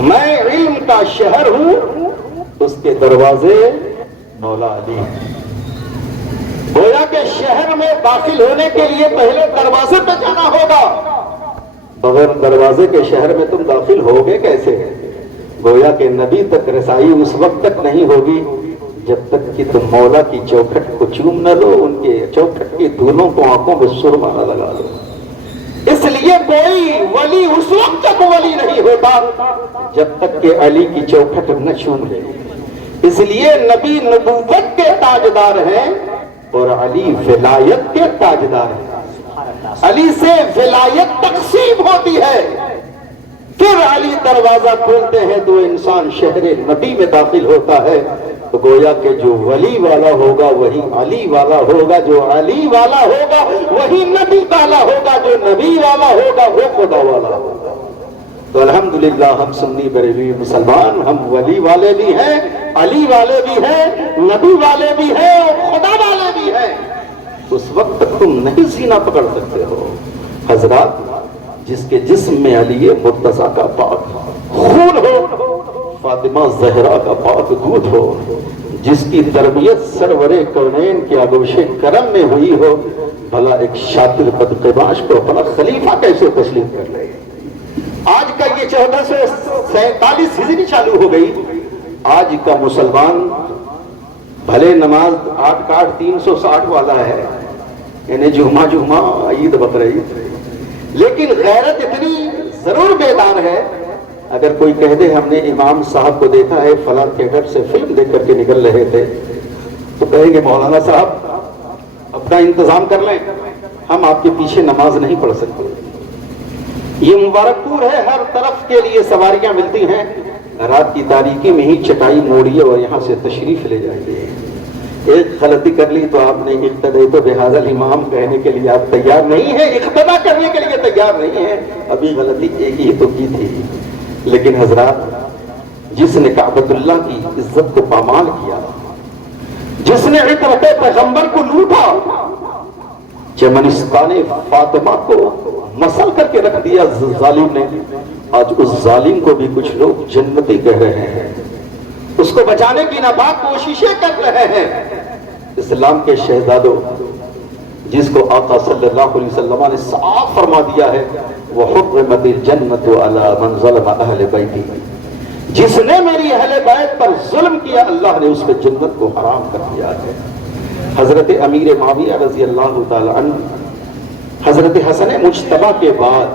میں علم کا شہر ہوں, اس کے دروازے مولا علی. کے شہر میں داخل ہونے کے لیے پہلے دروازے پہ جانا ہوگا. بغیر دروازے کے شہر میں تم داخل ہوگے کیسے؟ گویا کہ نبی تک رسائی اس وقت تک نہیں ہوگی جب تک کہ تم مولا کی چوکھٹ کو چوم نہ لو، ان کے چوکھٹ کے دھولوں کو آنکھوں میں سرما نہ لگا لو. اس لیے کوئی ولی اس وقت تک ولی نہیں ہوتا جب تک کہ علی کی چوکھٹ نہ چوم لے. اس لیے نبی نبوت کے تاجدار ہیں اور علی ولایت کے تاجدار ہیں. علی سے ولایت تقسیم ہوتی ہے، پھر علی دروازہ کھولتے ہیں تو انسان شہر نبی میں داخل ہوتا ہے. تو گویا کہ جو ولی والا ہوگا وہی علی والا ہوگا، جو علی والا ہوگا وہی نبی والا ہوگا، جو نبی والا ہوگا وہ خدا والا ہوگا. تو الحمدللہ ہم سنی بریلوی مسلمان، ہم ولی والے بھی ہیں، علی والے بھی ہیں، نبی والے بھی ہیں اور خدا والے بھی ہیں. اس وقت تک تم نہیں سینہ پکڑ سکتے ہو. حضرات، جس کے جسم میں علی مرتضیٰ کا پاک خون ہو، فاطمہ زہرا کا پاک دودھ ہو، جس کی تربیت سرور کونین کے آغوش کرم میں ہوئی ہو، بھلا ایک شاطر بدقماش کو اپنا خلیفہ کیسے تسلیم کر لے؟ آج کا یہ 1447 ہجری چالو ہو گئی. آج کا مسلمان بھلے نماز 8/360 والا ہے، یعنی جمعہ عید بقرعید، لیکن غیرت اتنی ضرور بیدار ہے. اگر کوئی کہہ دے ہم نے امام صاحب کو دیکھا ہے فلاں تھیٹر سے فلم دیکھ کر کے نکل رہے تھے، تو کہیں گے مولانا صاحب اپنا انتظام کر لیں، ہم آپ کے پیچھے نماز نہیں پڑھ سکتے. یہ مبارک پور ہے، ہر طرف کے لیے سواریاں ملتی ہیں. رات کی تاریکی میں ہی چٹائی موڑیے اور یہاں سے تشریف لے جائیے. ایک غلطی کر لی تو آپ نے اقتدیت بہذا الامام کہنے کے لیے آپ تیار نہیں ہیں، اقتدا کرنے کے لیے تیار نہیں ہیں. ابھی غلطی ایک ہی تو کی تھی. لیکن حضرات، جس نے کعبۃ اللہ کی عزت کو پامال کیا، جس نے عطرت پیغمبر کو لوٹا، چمنستان فاطمہ کو مسل کر کے رکھ دیا ظالم نے، آج اس ظالم کو بھی کچھ لوگ جنتی کہہ رہے ہیں، اس کو بچانے کی ناپاک کوششیں کر رہے ہیں. اسلام کے شہزادوں، جس کو آقا صلی اللہ علیہ وسلم نے صاف فرما دیا ہے وَحُرِّمَتِ الْجَنَّةُ عَلَى مَنْ ظَلَمَ أَهْلَ بَيْتِهِ، جس نے میری اہل بیت پر ظلم کیا اللہ نے اس پہ جنت کو حرام کر دیا ہے. حضرت امیر معاویہ رضی اللہ تعالی عنہ، حضرت حسن مجتبیٰ کے بعد،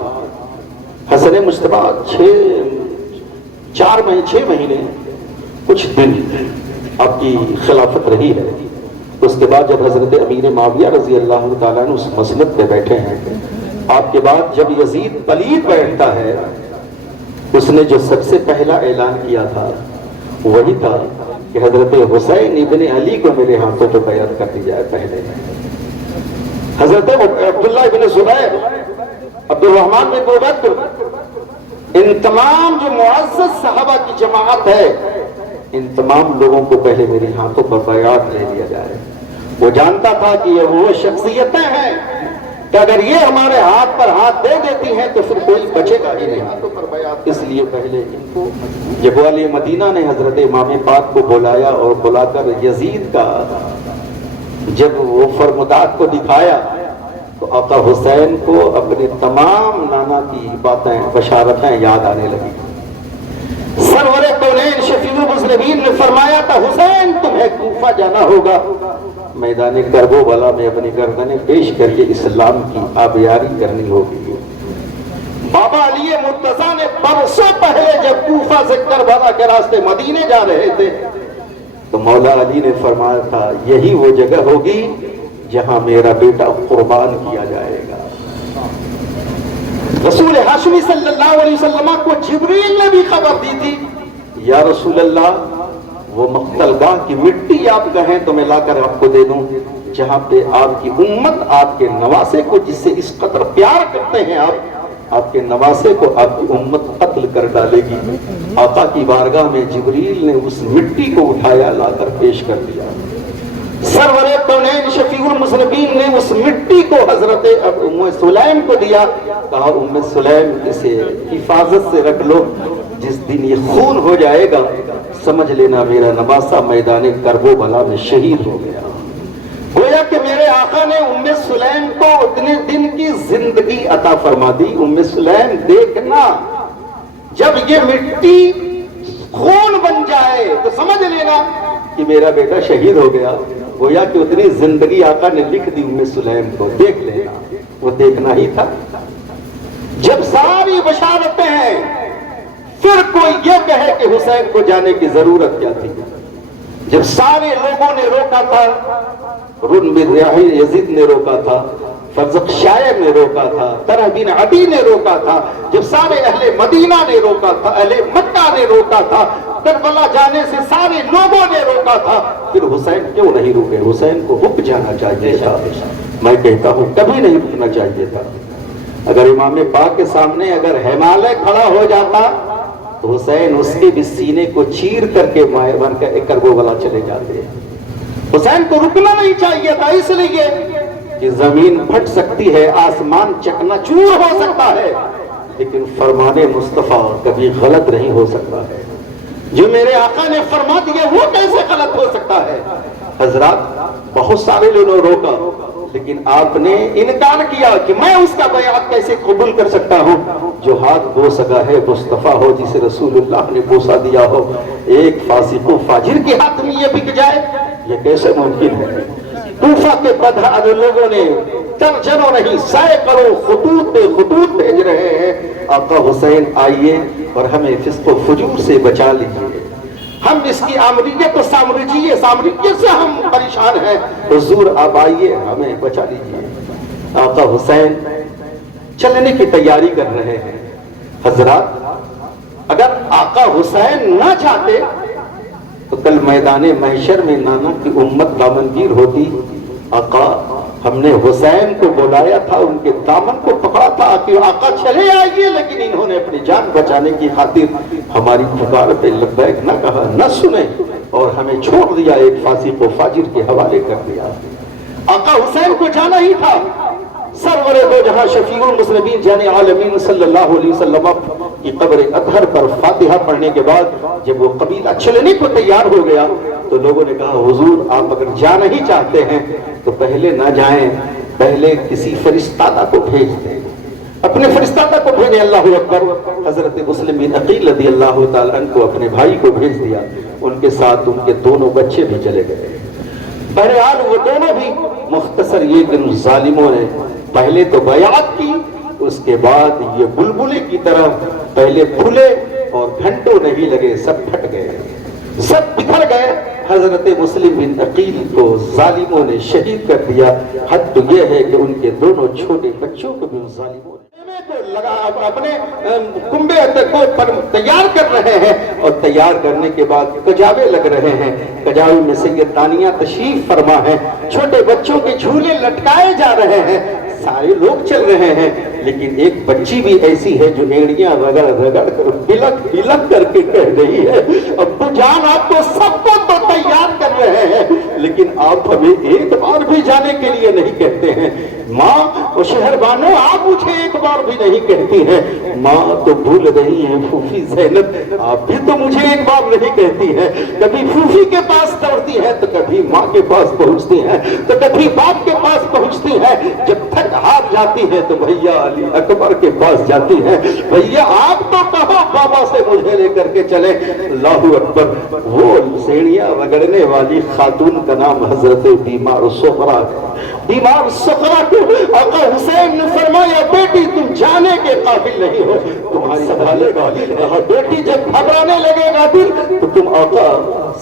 حسن مجتبیٰ 6 مہینے کچھ دن آپ کی خلافت رہی ہے. اس کے بعد جب حضرت امیر معاویہ رضی اللہ تعالیٰ عنہ اس مسند پہ بیٹھے ہیں، آپ کے بعد جب یزید پلید بیٹھتا ہے، اس نے جو سب سے پہلا اعلان کیا تھا وہی تھا کہ حضرت حسین ابن علی کو میرے ہاتھوں پہ بیعت کر دی جائے. پہلے حضرت عبداللہ ابن زبیر، عبد الرحمن بن ابو بکر، ان تمام جو معزز صحابہ کی جماعت ہے، ان تمام لوگوں کو پہلے میرے ہاتھوں پر بیعت لے لیا جائے. وہ جانتا تھا کہ یہ وہ شخصیتیں ہیں کہ اگر یہ ہمارے ہاتھ پر ہاتھ دے دیتی ہیں تو پھر کوئی بچے گا ہی نہیں ہاتھوں پر بیعت. اس لیے پہلے ان کو جب والی مدینہ نے حضرت امام پاک کو بلایا اور بلا کر یزید کا جب وہ فرمودات کو دکھایا تو آقا حسین کو اپنے تمام نانا کی باتیں، بشارتیں یاد آنے لگی. سرور کونین شفیع المذنبین نے فرمایا تھا حسین تمہیں کوفہ جانا ہوگا، میدان کربلا میں اپنی گردنیں پیش کر کے اسلام کی آبیاری کرنی ہوگی. بابا علی مرتضیٰ نے برسوں پہلے جب کوفہ سے کربلا کے راستے مدینے جا رہے تھے تو مولا علی نے فرمایا تھا یہی وہ جگہ ہوگی جہاں میرا بیٹا قربان کیا جائے گا. رسول ہاشمی صلی اللہ علیہ وسلم کو جبریل نے بھی خبر دی تھی، یا رسول اللہ وہ مقتل گاہ کی مٹی آپ کہیں تو میں لا کر آپ کو دے دوں جہاں پہ آپ کی امت آپ کے نواسے کو، جس سے اس قدر پیار کرتے ہیں آپ کے نواسے کو آپ کی امت قتل کر ڈالے گی. آقا کی بارگاہ میں جبریل نے اس مٹی کو اٹھایا، لا کر پیش کر دیا. سرور کونین شفیع المذنبین نے اس مٹی کو حضرت ام سلیم کو دیا، کہا ام سلیم اسے حفاظت سے رکھ لو، جس دن یہ خون ہو جائے گا سمجھ لینا میرا نواسا میدان کربلا میں شہید ہو گیا. گویا کہ میرے آقا نے ام سلیم کو اتنے دن کی زندگی عطا فرما دی. ام سلیم دیکھنا، جب یہ مٹی خون بن جائے تو سمجھ لینا کہ میرا بیٹا شہید ہو گیا. گویا کہ اتنی زندگی آقا نے لکھ دی ام سلیم کو. دیکھ لینا، وہ دیکھنا ہی تھا. جب ساری بشارتیں ہیں، پھر کوئی یہ کہے کہ حسین کو جانے کی ضرورت کیا تھی؟ جب سارے لوگوں نے روکا تھا، رن بن یزید نے روکا تھا، فرزق شاعر نے روکا تھا، طرح بن عدی نے روکا تھا، جب سارے اہل مدینہ نے روکا تھا، اہل مکہ نے روکا تھا، کربلا جانے سے سارے لوگوں نے روکا تھا، پھر حسین کیوں نہیں رکے؟ حسین کو رک جانا چاہیے تھا. میں کہتا ہوں کبھی نہیں رکنا چاہیے تھا. اگر امام پاک کے سامنے اگر ہمالیہ کھڑا ہو جاتا تو حسین اس کے بھی سینے کو چیر کر کے مائے بن کر کربلا چلے جاتے. حسین کو رکنا نہیں چاہیے تھا، اس لیے کہ زمین پھٹ سکتی ہے، آسمان چکنا چور ہو سکتا ہے، لیکن فرمان مصطفیٰ کبھی غلط نہیں ہو سکتا ہے. جو میرے آقا نے فرما دیا وہ کیسے غلط ہو سکتا ہے؟ حضرات، بہت سارے لوگوں نے روکا، لیکن آپ نے انکار کیا کہ میں اس کا بیعت کیسے قبول کر سکتا ہوں جو ہاتھ بو سکا ہے مصطفیٰ ہو، جسے رسول اللہ نے بوسا دیا ہو. ایک فاسق و فاجر کے ہاتھ میں یہ بک جائے، یہ کیسے ممکن ہے؟ کوفہ کے بدحال لوگوں نے درجنوں نہیں سینکڑوں خطوط پہ خطوط بھیج رہے ہیں، آقا حسین آئیے اور ہمیں فسق و فجور سے بچا لیجیے، ہم اس کی آمریت و سامریت سے ہم پریشان ہیں، حضور آپ آئیے ہمیں بچا لیجیے. آقا حسین چلنے کی تیاری کر رہے ہیں. حضرات، اگر آقا حسین نہ چاہتے تو کل میدان محشر میں نانا کی امت دامنگیر ہوتی. آقا ہم نے حسین کو بلایا تھا، ان کے دامن کو پکڑا تھا کہ آقا چلے آئیے، لیکن انہوں نے اپنی جان بچانے کی خاطر ہماری پکار پہ لبیک نہ کہا، نہ سنے اور ہمیں چھوڑ دیا، ایک فاسق و فاجر کے حوالے کر دیا. آقا حسین کو جانا ہی تھا. سرور دو جہاں شفیع المذنبین جان عالمین صلی اللہ علیہ وسلم کی قبر اطہر پر فاتحہ پڑھنے کے بعد جب وہ قبیلہ چلنے کو تیار ہو گیا تو لوگوں نے کہا حضور آپ اگر جانا ہی چاہتے ہیں تو پہلے نہ جائیں، پہلے کسی فرشتہ کو بھیج دیں، اپنے فرشتہ کو بھیجیں. اللہ اکبر. حضرت مسلم بن عقیل رضی اللہ تعالیٰ عنہ کو اپنے بھائی کو بھیج دیا، ان کے ساتھ ان کے دونوں بچے بھی چلے گئے. بہرحال وہ دونوں بھی مختصر یہ کہ ظالموں نے پہلے تو بیعت کی، اس کے بعد یہ بلبلے کی طرح پہلے پھولے اور گھنٹوں نہیں لگے، سب پھٹ گئے، سب بکھر گئے. حضرت مسلم بن عقیل کو ظالموں نے شہید کر دیا. حد تو یہ ہے کہ ان کے دونوں چھوٹے بچوں کو بھی ظالموں نے اپنے کنبے کو تیار کر رہے ہیں، اور تیار کرنے کے بعد کجاوے لگ رہے ہیں. کجاوے میں سید دانیہ تشریف فرما ہے، چھوٹے بچوں کے جھولے لٹکائے جا رہے ہیں، سارے لوگ چل رہے ہیں، لیکن ایک بچی بھی ایسی ہے جو ایڑیاں رگڑ رگڑ کر بلک بلک کر کے کہہ رہی ہے ابو جان آپ کو سب کو تو تیار کر رہے ہیں، لیکن آپ ہمیں ایک بار بھی جانے کے لیے نہیں کہتے ہیں. ماں و شہر بانو آپ مجھے ایک بار بھی نہیں کہتی ہیں. ماں تو بھول رہی ہیں پھوفی زینب، آپ بھی تو مجھے ایک بار نہیں کہتی ہیں. کبھی پھوفی کے پاس دوڑتی ہے تو کبھی ماں کے پاس پہنچتی ہیں تو کبھی باپ کے پاس پہنچتی ہے. جب تھک ہار جاتی ہے تو بھیا علی اکبر کے پاس جاتی ہے، بھیا آپ تو کہو بابا سے مجھے لے کر کے چلے. اللہ اکبر. وہ سیڑیاں رگڑنے والی خاتون کا نام حضرت بیمار سخرا ہے. بیمار سخرا کو آقا حسین نے فرمایا بیٹی تم جانے کے قابل نہیں ہو، تمہاری سنبھالے گا. بیٹی جب گھبرانے لگے گا دل تو تم آقا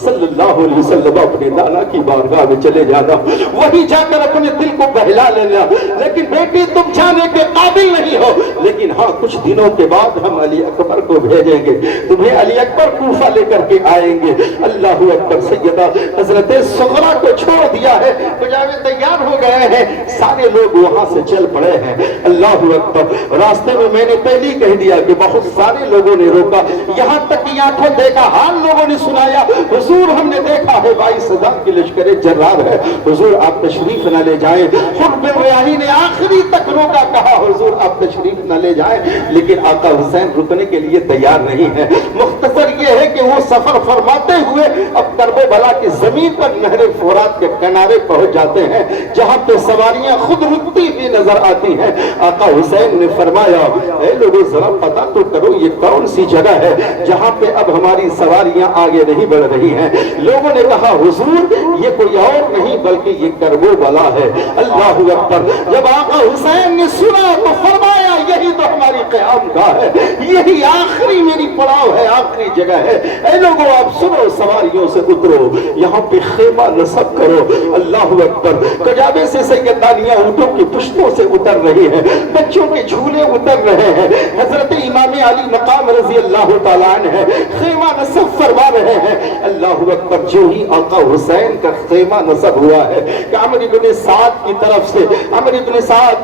صلی اللہ علیہ وسلم اپنے نانا کی بارگاہ میں چلے جانا، وہی جا کر اپنے دل کو بہلا لینا. لیکن بیٹی تم جانے کے قابل نہیں ہو، لیکن ہاں کچھ دنوں کے بعد ہم علی اکبر کو بھیجیں گے، تمہیں علی اکبر کوفہ لے کر کے آئیں گے. اللہ اکبر. سیدہ حضرت سغرا کو چھوڑ دیا ہے، کجاوے تیار ہو گئے ہیں، سارے لوگ وہاں سے چل پڑے ہیں. اللہ اکبر. راستے میں میں نے پہلے ہی کہہ دیا کہ بہت سارے لوگوں نے روکا, یہاں تک کہ آنکھوں دیکھا حال لوگوں نے سنایا, حضور ہم نے دیکھا ہے 22,000 کی لشکر جرار ہے, حضور آپ تشریف نہ لے جائیں. خود بن ریاحی نے آخری تک روکا, کہا حضور آپ تشریف نہ لے جائیں, لیکن آقا حسین رکنے کے لیے تیار نہیں ہے. مختصر یہ ہے کہ وہ سفر فرماتے ہوئے اب کربلا کی زمین پر نہر فرات کے کنارے پہنچ جاتے ہیں, جہاں پہ سواریاں خود رکتی ہوئی نظر آتی ہیں. آقا حسین نے فرمایا اے لوگوں ذرا پتہ تو کرو یہ کون سی جگہ ہے جہاں پہ اب ہماری سواریاں آگے نہیں بڑھ رہی ہیں. لوگوں نے کہا حضور یہ کوئی اور نہیں بلکہ یہ کربلا ہے. اللہ اکبر. جب آقا حسین نے سنا تو فرمایا یہی تو ہماری قیام گاہ ہے, یہی آخری میری پڑاؤ ہے, آخری جگہ ہے. اے لوگوں آپ سنو, سواریوں سے اترو, یہاں پہ خیمہ نصب کرو. اللہ اکبر. کجابے سے سیدانیاں اونٹوں کی پشتوں سے اتر رہی ہیں, بچوں کے جھولے اتر رہے ہیں. حضرت امام علی مقام رضی اللہ تعالیٰ عنہ خیمہ نصب فرما رہے ہیں. اللہ اکبر. جو ہی آقا حسین کا خیمہ نصب ہوا ہے کہ عمر ابن سعد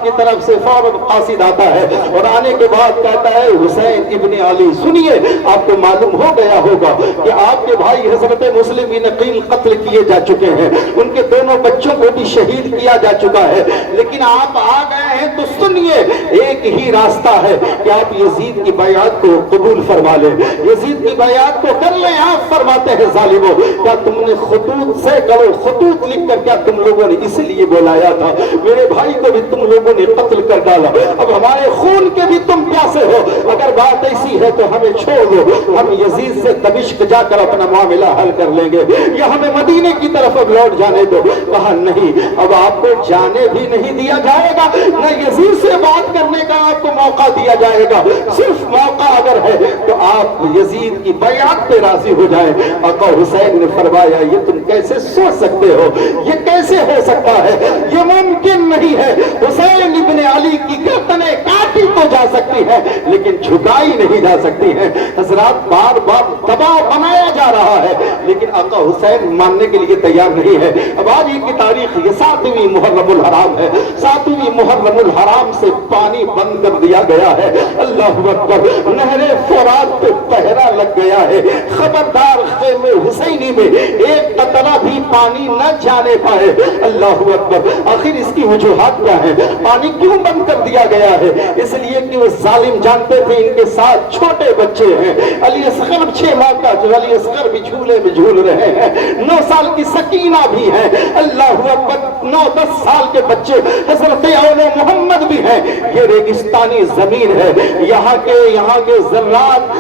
کی طرف سے فوراً قاصد آتا ہے اور آنے کے بعد کہتا ہے حسین ابن علی سنیے, آپ کو معلوم ہو گیا ہوگا کہ آپ کے بھائی حضرت مسلم بن عقیل قتل کیے جا چکے ہیں, ان کے دونوں بچوں کو بھی شہید کیا جا چکا ہے, لیکن آپ آ گئے ہیں تو سنیے ایک ہی راستہ ہے کہ آپ یزید کی بیعت کو قبول فرما لیں, یزید کی بیعت کو کر لیں. آپ فرماتے ہیں ظالموں کیا تم نے خطوط سے کرو, خطوط لکھ کر کیا تم لوگوں نے اس لیے بلایا تھا, میرے بھائی کو بھی تم لوگوں نے قتل کر ڈالا, اب ہمارے خون کے بھی تم پیاسے ہو, اگر بات ایسی ہے تو ہمیں چھوڑ دو, ہم یزید سے دمشق جا کر اپنا معاملہ حل کر لیں گے, یا ہمیں مدینے کی طرف اب لوٹ جانے دو. کہا نہیں, اب آپ کو جانے بھی نہیں دیا جائے گا, نہ یزید سے بات کرنے کا آپ کو موقع دیا جائے گا. صرف موقع اگر ہے تو آپ یزید کی بیعت پہ راضی ہو جائیں. آقا حسین نے فرمایا یہ تم کیسے سوچ سکتے ہو, یہ کیسے ہو سکتا ہے, یہ ممکن نہیں ہے. حسین ابن علی کی گردنیں کاٹی تو جا سکتی ہے لیکن جھکائی نہیں جا سکتی ہے. حضرات بار بار دباؤ بنایا جا رہا ہے لیکن آقا حسین ماننے کے لیے تیار نہیں ہے. اب آج کی تاریخ یہ 7ویں محرم الحرام ہے, 7ویں محرم الحرام سے پانی بند کر دیا گیا ہے. اللہ اکبر. نہر فرات پہ پہرا لگ گیا ہے, خبردار خیمے حسینی میں ایک قطرہ بھی پانی نہ جانے پائے. اللہ اکبر. آخر اس کی وجوہات کیا ہے, پانی کیوں بند کر دیا گیا ہے؟ اس لیے کہ وہ ظالم جانتے تھے ان کے ساتھ چھوٹے بچے ہیں. علی اصغر 6 ماہ کا جو علی اصغر بھی جھولے میں جھول رہے ہیں, 9 سال کی سکینہ بھی ہے. اللہ اکبر. 9-10 سال کے بچے حضرت اول محمد بھی ہیں. یہ ریگستانی زمین ہے, یہاں کے ذرات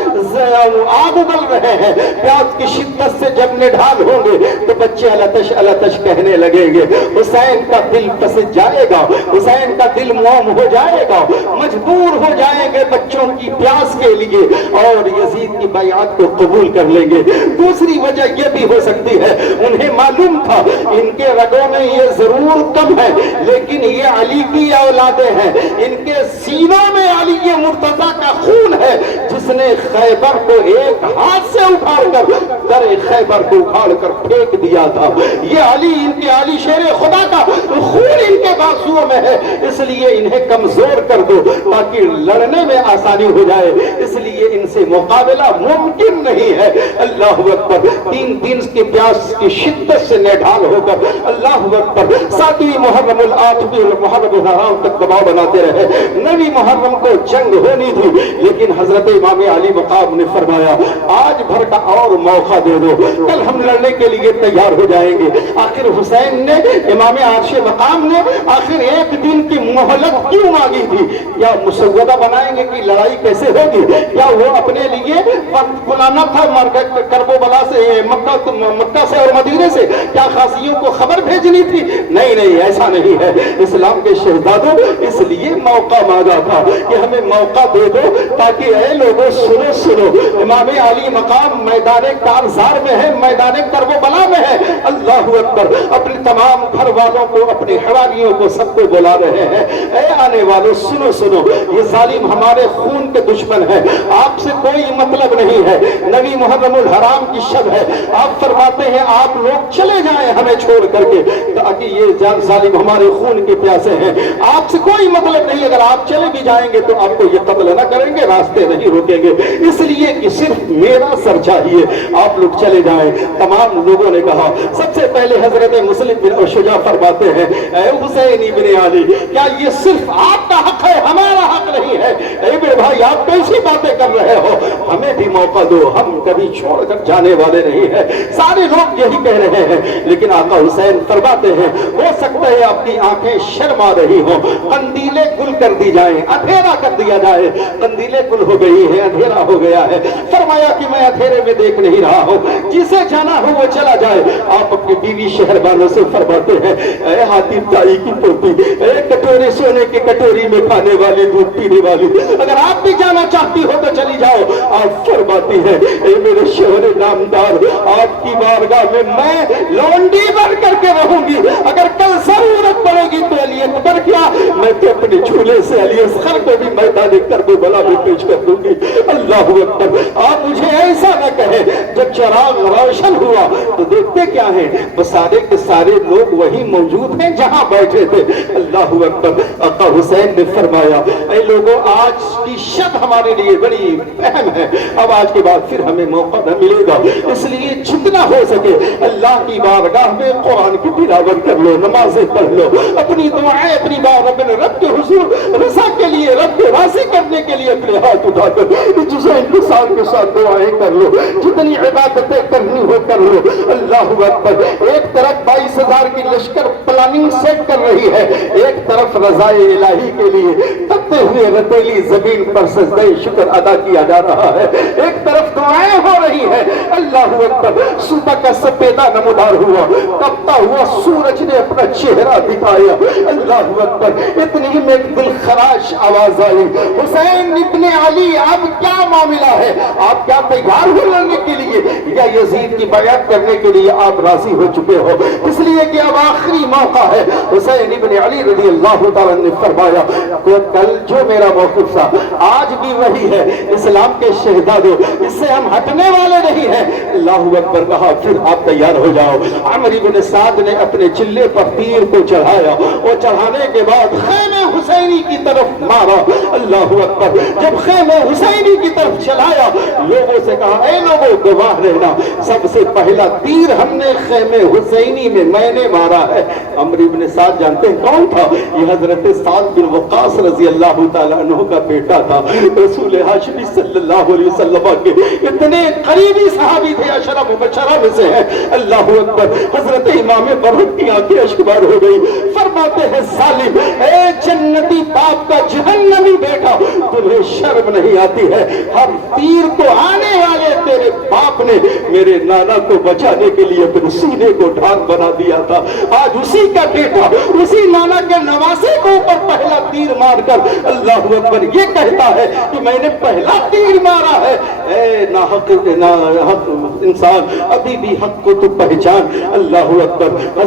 آگ اگل رہے ہیں. پیاس کی شدت سے جب نڈھال ہوں گے تو بچے التش کہنے لگیں گے. حسین کا دل پس جائے گا, حسین کا دل موم ہو جائے گا, مجبور ہو جائیں گے بچوں کی پیاس کے لیے اور یزید کی بیعت کو قبول کر لیں گے. دوسری وجہ یہ بھی ہو سکتی ہے, انہیں معلوم تھا ان کے رگوں میں یہ ضرور کم ہے لیکن یہ علی کی اولادیں ہیں, ان کے سینوں میں علی مرتضیٰ کا خون ہے جس نے خیبر کو ایک ہاتھ سے اٹھاڑ کر در خیبر کو اکھاڑ کر پھینک دیا تھا. یہ علی, ان کے علی شیر خدا کا خون ان کے بازوؤں میں ہے, اس لیے انہیں کمزور کر دو تاکہ لڑنے میں آسانی ہو جائے. اس لیے ان سے مقابلہ ممکن نہیں ہے. اللہ اکبر. 3 دن کی پیاس کی شدت سے نڈھال ہو کر اللہ اکبر 7ویں محرم محرم الحرام تک دباؤ بناتے رہے. 9ویں محرم کو جنگ ہونی تھی لیکن حضرت امام علی مقام نے فرمایا آج بھر کا اور موقع دے دو, کل ہم لڑنے کے لیے تیار ہو جائیں گے. آخر حسین نے, امام عرش مقام نے آخر 1 دن کی مہلت کیوں مانگی تھی؟ یا مسودہ بنائیں گے کہ لڑائی کیسے ہوگی, یا وہ اپنے لیے وقت بلانا تھا کربلا سے, مکہ سے اور مدینے سے, کیا خاصیوں کو خبر بھیجنی تھی؟ نہیں, ایسا نہیں ہے. اسلام کے شہزادوں اس لیے موقع مانگا تھا کہ ہمیں موقع دے دو تاکہ اے لوگوں سنو, امام علی مقام میدان کارزار میں ہے, میدان کربلا میں ہے. اللہ اکبر. اپنے تمام گھر والوں کو, اپنے حواریوں کو, سب کو بلا رہے ہیں. اے آنے والوں سنو, یہ ظالم ہمارے خون کے دشمن ہے, آپ سے کوئی مطلب نہیں ہے. 9ویں محرم الحرام کی شب ہے, آپ فرماتے ہیں آپ لوگ چلے جائیں ہمیں چھوڑ کر کے تاکہ یہ ظالم ہمارے خون کے پیاسے ہیں، آپ سے کوئی مطلب نہیں، اگر آپ چلے بھی جائیں گے تو آپ کو یہ قتل نہ کریں گے، راستے نہیں روکیں گے، اس لیے کہ صرف میرا سر چاہیے، آپ لوگ چلے جائیں۔ تمام لوگوں نے کہا۔ سب سے پہلے حضرت مسلم بن شجاع فرماتے ہیں، اے حسین ابن علی، کیا یہ صرف آپ کا حق ہے، ہمارا حق نہیں ہے؟ اے میرے بھائی، آپ کیسی باتیں کر رہے ہو؟ ہمیں بھی موقع دو، ہم کبھی چھوڑ کر جانے والے نہیں ہیں۔ سارے لوگ یہی کہہ رہے ہیں، لیکن آقا حسین فرماتے ہیں، ہو سکتا ہے آپ کی آنکھیں شرما رہی ہوں، قندیلیں گل کر دی جائیں، اندھیرا کر دیا جائے۔ قندیلیں گل ہو گئی ہیں، اندھیرا ہو گیا ہے۔ فرمایا کہ میں اندھیرے میں دیکھ نہیں رہا ہوں، جسے جانا ہو وہ چلا جائے۔ آپ اپنی بیوی شہربانوں سے فرماتے ہیں، اے حاتم تائی کی پوتی، اے کٹورے سونے کی کٹوری میں کھانے والی، دودھ پینے والی، اگر آپ بھی جانا چاہتی ہو تو چلی جاؤ۔ آپ فرماتی ہے، اے میرے شوہر نامدار، آپ کی بارگاہ میں لونڈی بن کر کے رہوں گی، اگر کل ضرورت پڑے گی تو علی اکبر کیا، میں تو اپنے جھولے سے علی اصغر کو بھی میدان کربلا میں پیش کر دوں گی۔ اللہ اکبر۔ آپ مجھے ایسا نہ کہیں، جب چراغ روشن ہوا تو دیکھتے کیا ہیں، وہ سارے کے سارے لوگ وہی موجود ہیں جہاں بیٹھے تھے۔ اللہ اکبر۔ آقا حسین نے فرمایا، اے لوگوں، آج کی شب ہمارے لیے بڑی اہم ہے، اب آج کے بعد پھر ہمیں موقع نہ ملے گا، اس لیے جتنا ہو سکے اللہ کی بارگاہ میں قرآن کی تلاوت کر لو، نمازیں پڑھ لو، اپنی دعائیں اپنی بار اپنے رب کے حضور رضا کے لیے، رب کو راضی کرنے کے لیے اپنے ہاتھ اٹھا کر جسے انتصار کے ساتھ دعائیں کر لو، جتنی عبادتیں کرنی ہو کر لو۔ اللہ اکبر۔ ایک طرف 22,000 کی لشکر پلاننگ سیٹ کر رہی ہے، ایک طرف رضائے الہی کے لیے تپتے ہوئے رتیلی زمین پر سجدہ شکر ادا کیا جا رہا ہے، ایک طرف دعائیں ہو رہی ہے۔ اللہ اکبر۔ صبح کا سپیدہ نمودار ہوا، تپتا ہوا سورج نے اپنا چہرہ دکھایا۔ اللہ اکبر۔ اتنی میں دل خراش آواز آئی، حسین ابن علی، اب کیا معاملہ ہے؟ آپ کیا تیار ہو لڑنے کے لیے، یا یزید کی بیعت کرنے کے لیے آپ راضی ہو چکے ہو؟ اس لیے کہ اب آخری موقع ہے۔ حسین ابن علی رضی اللہ تعالیٰ نے فرمایا، کل جو میرا موقف تھا آج بھی وہی ہے، اسلام کے شہزادوں، اس سے ہم ہٹنے والے نہیں ہیں۔ اللہ اکبر کہا، پھر آپ تیار ہو جاؤ۔ عمر بن سعد نے اپنے چلے پر تیر کو چڑھایا اور چڑھانے کے بعد خیمہ حسینی کی طرف مارا۔ اللہ اکبر۔ جب خیمہ حسینی کی طرف چلایا، لوگوں سے کہا، اے لوگوں گواہ رہنا، سب سے پہلا تیر ہم نے خیمہ حسینی میں نے مارا ہے۔ عمر بن سعد جانتے ہیں کون تھا؟ یہ حضرت سعد بن وقاص رضی اللہ تعالیٰ عنہ کا بیٹا تھا، رسول ہاشمی صلی اللہ علیہ وسلم کے اتنے قریبی صحابی تھے، عشرہ مبشرہ میں سے ہیں۔ اللہ اکبر۔ حضرت امام برحق کی آنکھیں اشکبار ہو گئی، فرماتے ہیں، ظالم، اے جنتی باپ کا جہنمی بیٹا، تمہیں شرم نہیں آتی ہے؟ ہر تیر کو آنے والے تیرے باپ نے میرے نانا کو بچانے کے لیے اپنے سینے کو ڈھال بنا دیا تھا، آج اسی کا بیٹا اسی نانا کے نواسے کو اوپر پہلا تیر مار کر اللہ اکبر یہ کہتا ہے کہ میں نے پہلا تیر مارا ہے۔ اے ناحق انسان، ابھی بھی حق کو تو پہچان۔ اللہ اکبر۔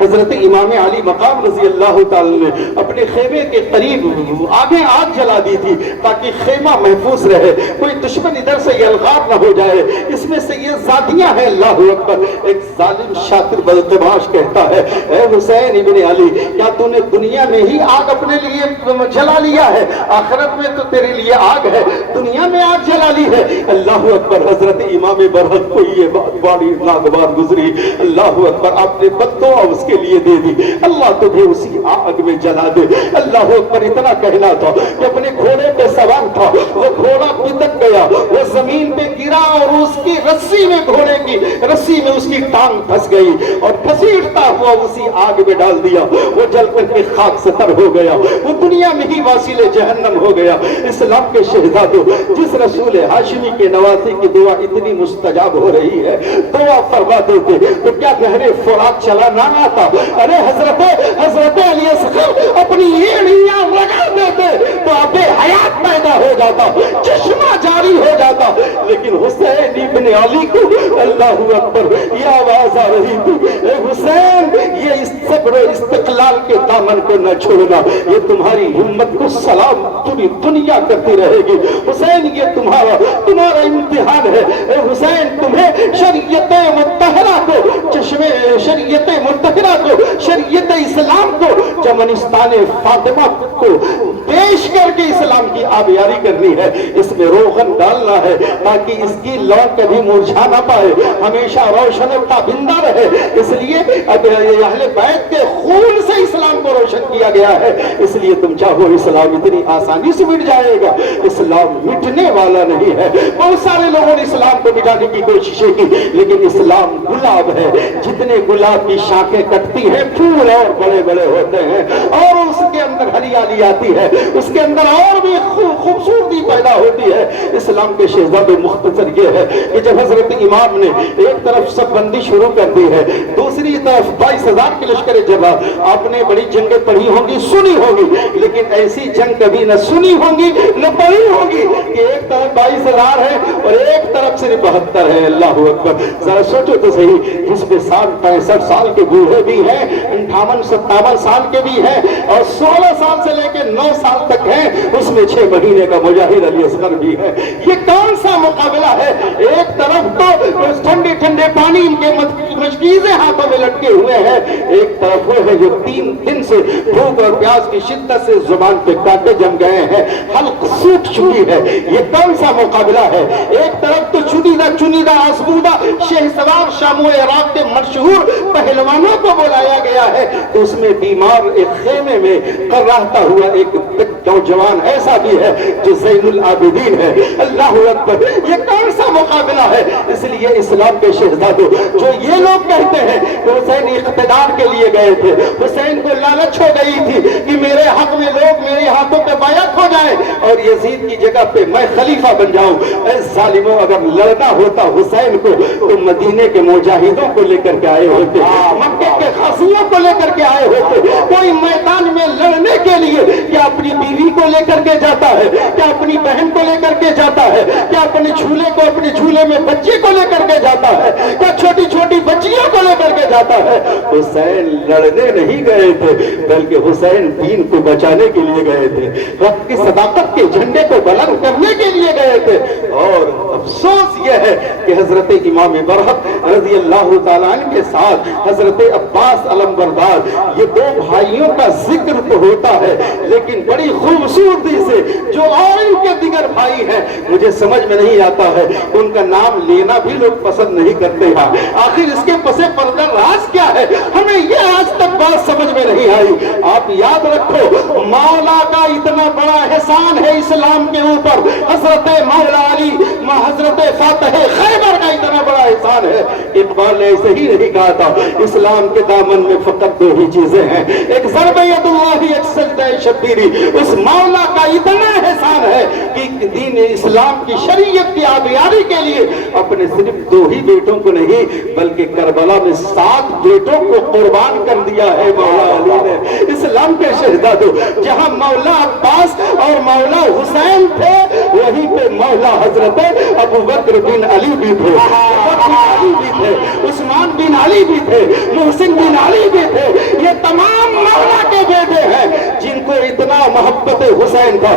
حضرت امام علی مقام رضی اللہ تعالی نے اپنے خیمے کے قریب آگے آگ جلا دی تھی تاکہ خیمہ محفوظ رہے، کوئی دشمن ادھر سے یہ الغار نہ ہو جائے، اس میں سے یہ ذاتیاں ہیں۔ اللہ اکبر۔ ایک ظالم شاطر بدتباش کہتا ہے، اے حسین ابن علی، کیا تو نے دنیا میں ہی آگ اپنے لیے جلا لیا ہے؟ آخرت میں تو تیرے لیے آگ ہے، دنیا میں آگ جلا لی ہے۔ اللہ اکبر۔ حضرت امام برحق کو یہ بات بڑی ناگوار گزری۔ اللہ اکبر۔ آپ نے بددعا اس کے لیے دے دی، اللہ تجھے اسی آگ میں جلا دے۔ اللہ اکبر۔ اتنا کہنا تھا کہ اپنے گھوڑے پہ سوار تھا، وہ گھوڑا پتک گیا، وہ زمین پہ گرا اور اس کی رسی میں، گھوڑے کی رسی میں اس کی ٹانگ پھنس گئی اور گھسیٹتا ہوا اسی آگ میں ڈال دیا، وہ جل کر کے خاک ستر ہو گیا، وہ دنیا میں ہی واصل جہنم ہو گیا۔ اسلام کے شہزادوں، جس رسول ہاشمی کے نواسے کی دعا اتنی مستجاب ہو رہی ہے، دعا فرما دیتے تو کیا گہرے فرات چلا نہ آتا؟ ارے حضرت علی اصغر اپنی ایڑیاں لگا دیتے تو آب حیات پیدا ہو جاتا، چشمہ جاری ہو جاتا، لیکن حسین ابن علی کو اللہ اکبر یہ آواز آ رہی تھی، اے حسین، یہ صبر و استقلال کے دامن کو نہ چھوڑنا، یہ تمہاری ہمت کو سلام پوری دنیا کرتی رہے گی۔ حسین، یہ تمہارا امتحان ہے۔ اے حسین، تمہیں شریعت مطہرہ کو شریعت چمنستان فاطمہ کو پیش کر کے اسلام کی آبیاری کرنی ہے، اس میں روغن ڈالنا ہے تاکہ اس کی لو کبھی مرجھا نہ پائے، ہمیشہ روشن و تابندہ رہے۔ اس لیے اہل بیت کے خون سے اسلام کو روشن کیا گیا ہے، اس لیے تم چاہو اسلام اتنی آسانی سے مٹ جائے گا، اسلام مٹنے والا نہیں ہے۔ بہت سارے لوگوں نے اسلام کو مٹانے کی کوششیں کی، لیکن اسلام گلاب ہے، جتنے گلاب کی شاخیں کٹتی ہیں پھول اور بڑے بڑے ہوتے ہیں اور اس کے اندر ہریالی آتی ہے، اس کے اندر اور بھی خوبصورتی پیدا ہوتی ہے۔ اسلام کے شہزادے مختصر یہ ہے کہ جب حضرت امام نے ایک طرف سب بندی شروع کر دی ہے، دوسری طرف 22,000 کے لشکر جبا، آپ نے بڑی جنگیں پڑھی ہوں گی، سنی ہوگی، لیکن ایسی جنگ کبھی نہ سنی ہوگی نہ پڑھی ہوگی کہ ایک طرف 22,000 ہے اور ایک طرف صرف 72 ہے۔ اللہ اکبر، ذرا سوچو تو صحیح، جس میں 65 سال کے بوڑھے بھی ہیں، 58-57 سال کے بھی ہیں اور 16 سال سے لے کے 9 سال تک ہیں، اس میں 6 مہینے کا مجاہد علی اصغر بھی ہے۔ یہ کون سا مقابلہ ہے؟ ایک طرف تو ٹھنڈے ٹھنڈے پانی ان کے مشکیزیں ہاتھوں میں لٹکے ہوئے ہیں، ایک طرف وہ ہے جو 3 دن سے بھوک اور پیاس کی شدت سے زبان پہ کانٹے جم گئے ہیں، حلق سوکھ چکی ہے۔ یہ کون سا مقابلہ ہے؟ ایک طرف تو چنیدہ آزمودہ شہ سوار شام و عراق کے مشہور پہلوانوں کو بلایا گیا ہے، تو اس میں بیمار ایک خیمے میں کراہتا ہوا ایک نوجوان ایسا بھی ہے جو زین العابدین ہے۔ اللہ اکبر، یہ کون سا مقابلہ ہے؟ اس لیے اسلام کے شہزادوں، جو یہ لوگ کہتے ہیں کہ حسین اقتدار کے لیے گئے تھے، حسین کو لالچ ہو گئی تھی کہ میرے حق میں لوگ میرے ہاتھوں پہ بیعت ہو جائے اور یزید کی جگہ پہ میں خلیفہ بن جاؤں، اے ظالموں، اگر لڑنا ہوتا حسین کو تو مدینے کے مجاہدوں کو لے کر کے آئے ہوتے، مکے کے خاصیوں کو لے کر کے آئے ہوتے۔ کوئی میدان میں لڑنے کے لیے کیا اپنی بیوی کو لے کر کے جاتا ہے؟ کیا اپنی بہن کو لے کر کے جاتا ہے؟ کیا اپنے جھولے کو، اپنے جھولے میں بچے کو لے کر کے جاتا ہے؟ کیا چھوٹی چھوٹی بچیوں کو لے کر کے جاتا ہے؟ حسین لڑنے نہیں گئے تھے، بلکہ حسین دین کو بچانے کے لیے گئے تھے، رب کی صداقت کے جھنڈے کو بلند کرنے کے لیے گئے تھے۔ اور افسوس یہ ہے کہ حضرت امام برحق رضی اللہ تعالیٰ عنہ کے ساتھ حضرت عباس علمبردار، یہ 2 بھائیوں کا ذکر تو ہوتا ہے لیکن بڑی خوبصورتی سے جو اور ان کے دیگر بھائی ہیں، مجھے سمجھ میں نہیں آتا ہے، ان کا نام لینا بھی لوگ پسند نہیں کرتے ہیں۔ آخر اس کے پس پردہ راز کیا ہے؟ ہمیں یہ آج تک بات سمجھ میں نہیں آئی۔ آپ یاد رکھو، مولا کا اتنا بڑا احسان ہے اسلام کے اوپر، حضرت مولا علی، حضرت فاتح خیبر کا اتنا بڑا احسان ہے۔ اقبال نے ایسے ہی نہیں کہا تھا، اسلام کے دامن میں فقط 2 ہی چیزیں ہیں، ایک ضرب ید اللہ، ایک سجدہ شبیری۔ اس مولا کا اتنا احسان ہے کہ دین اسلام کی شریعت کی آبیاری کے لیے اپنے صرف 2 ہی بیٹوں کو نہیں بلکہ کربلا میں 7 بیٹوں کو قربان کر دیا ہے مولا علی نے۔ اسلام کے شہزادوں، جہاں مولا عباس اور مولا حسین تھے، وہیں پہ مولا حضرت ابو بکر بن علی بھی تھے، علی بھی تھے، عثمان بن علی بھی تھے، محسن بن علی بھی تھے۔ یہ تمام مولا کے بیٹے ہیں جن کو اتنا محبت حسین تھا،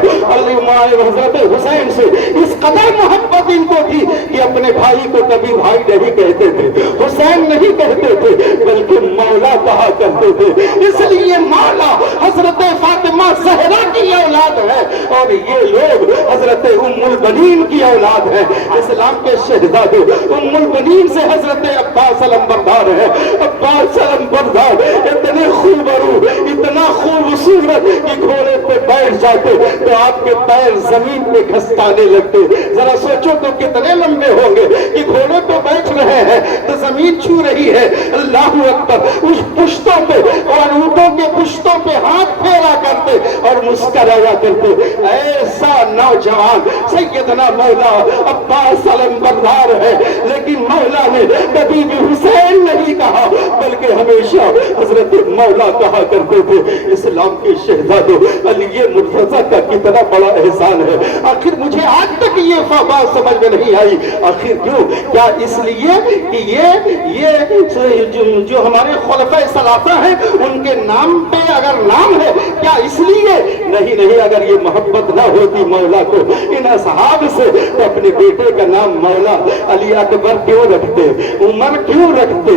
حضرت حسین سے اس قدر محبت ان کو تھی کہ اپنے بھائی کو کبھی بھائی نہیں کہتے تھے، حسین نہیں کہتے تھے بلکہ مولا کہا کرتے تھے۔ اس لیے مولا حضرت فاطمہ زہرا کی اولاد ہے اور یہ لوگ حضرت ام البنین کی اولاد ہے۔ اسلام کے شہزادوں، ام البنین سے حضرت عباس علمبردار ہے۔ عباس علمبردار اتنے خوبرو، اتنا خوبصورت کہ گھوڑے پہ بیٹھ جاتے تو آپ کے پیر زمین پہ کھسکانے لگتے۔ ذرا سوچو تو کتنے لمبے ہوں گے کہ گھوڑے پہ بیٹھ رہے ہیں تو زمین چھو رہی ہے۔ اللہ اکبر، اس پشتوں پہ اور اونٹوں کے پشتوں پہ ہاتھ پھیرا کرتے اور مسکرایا کرتے۔ ایسا نوجوان سیدنا مولا عباس علمبردار ہے، لیکن مولا نے کبھی بھی حسین نہیں کہا بلکہ ہمیشہ حضرت مولا کہا کرتے تھے۔ اسلام کے شہزادوں، علی مرتضیٰ کا کتنا بڑا احسان ہے۔ آخر مجھے آج تک یہ بات سمجھ میں نہیں آئی، آخر کیوں؟ کیا اس لیے کہ یہ جو ہمارے خلفائے ثلاثہ ہیں ان کے نام پہ اگر نام ہے، کیا اس لیے؟ نہیں، اگر یہ محبت نہ ہوتی مولا کو ان اصحاب سے تو اپنے بیٹے کا نام مولا علی اکبر کیوں رکھتے، عمر کیوں رکھتے،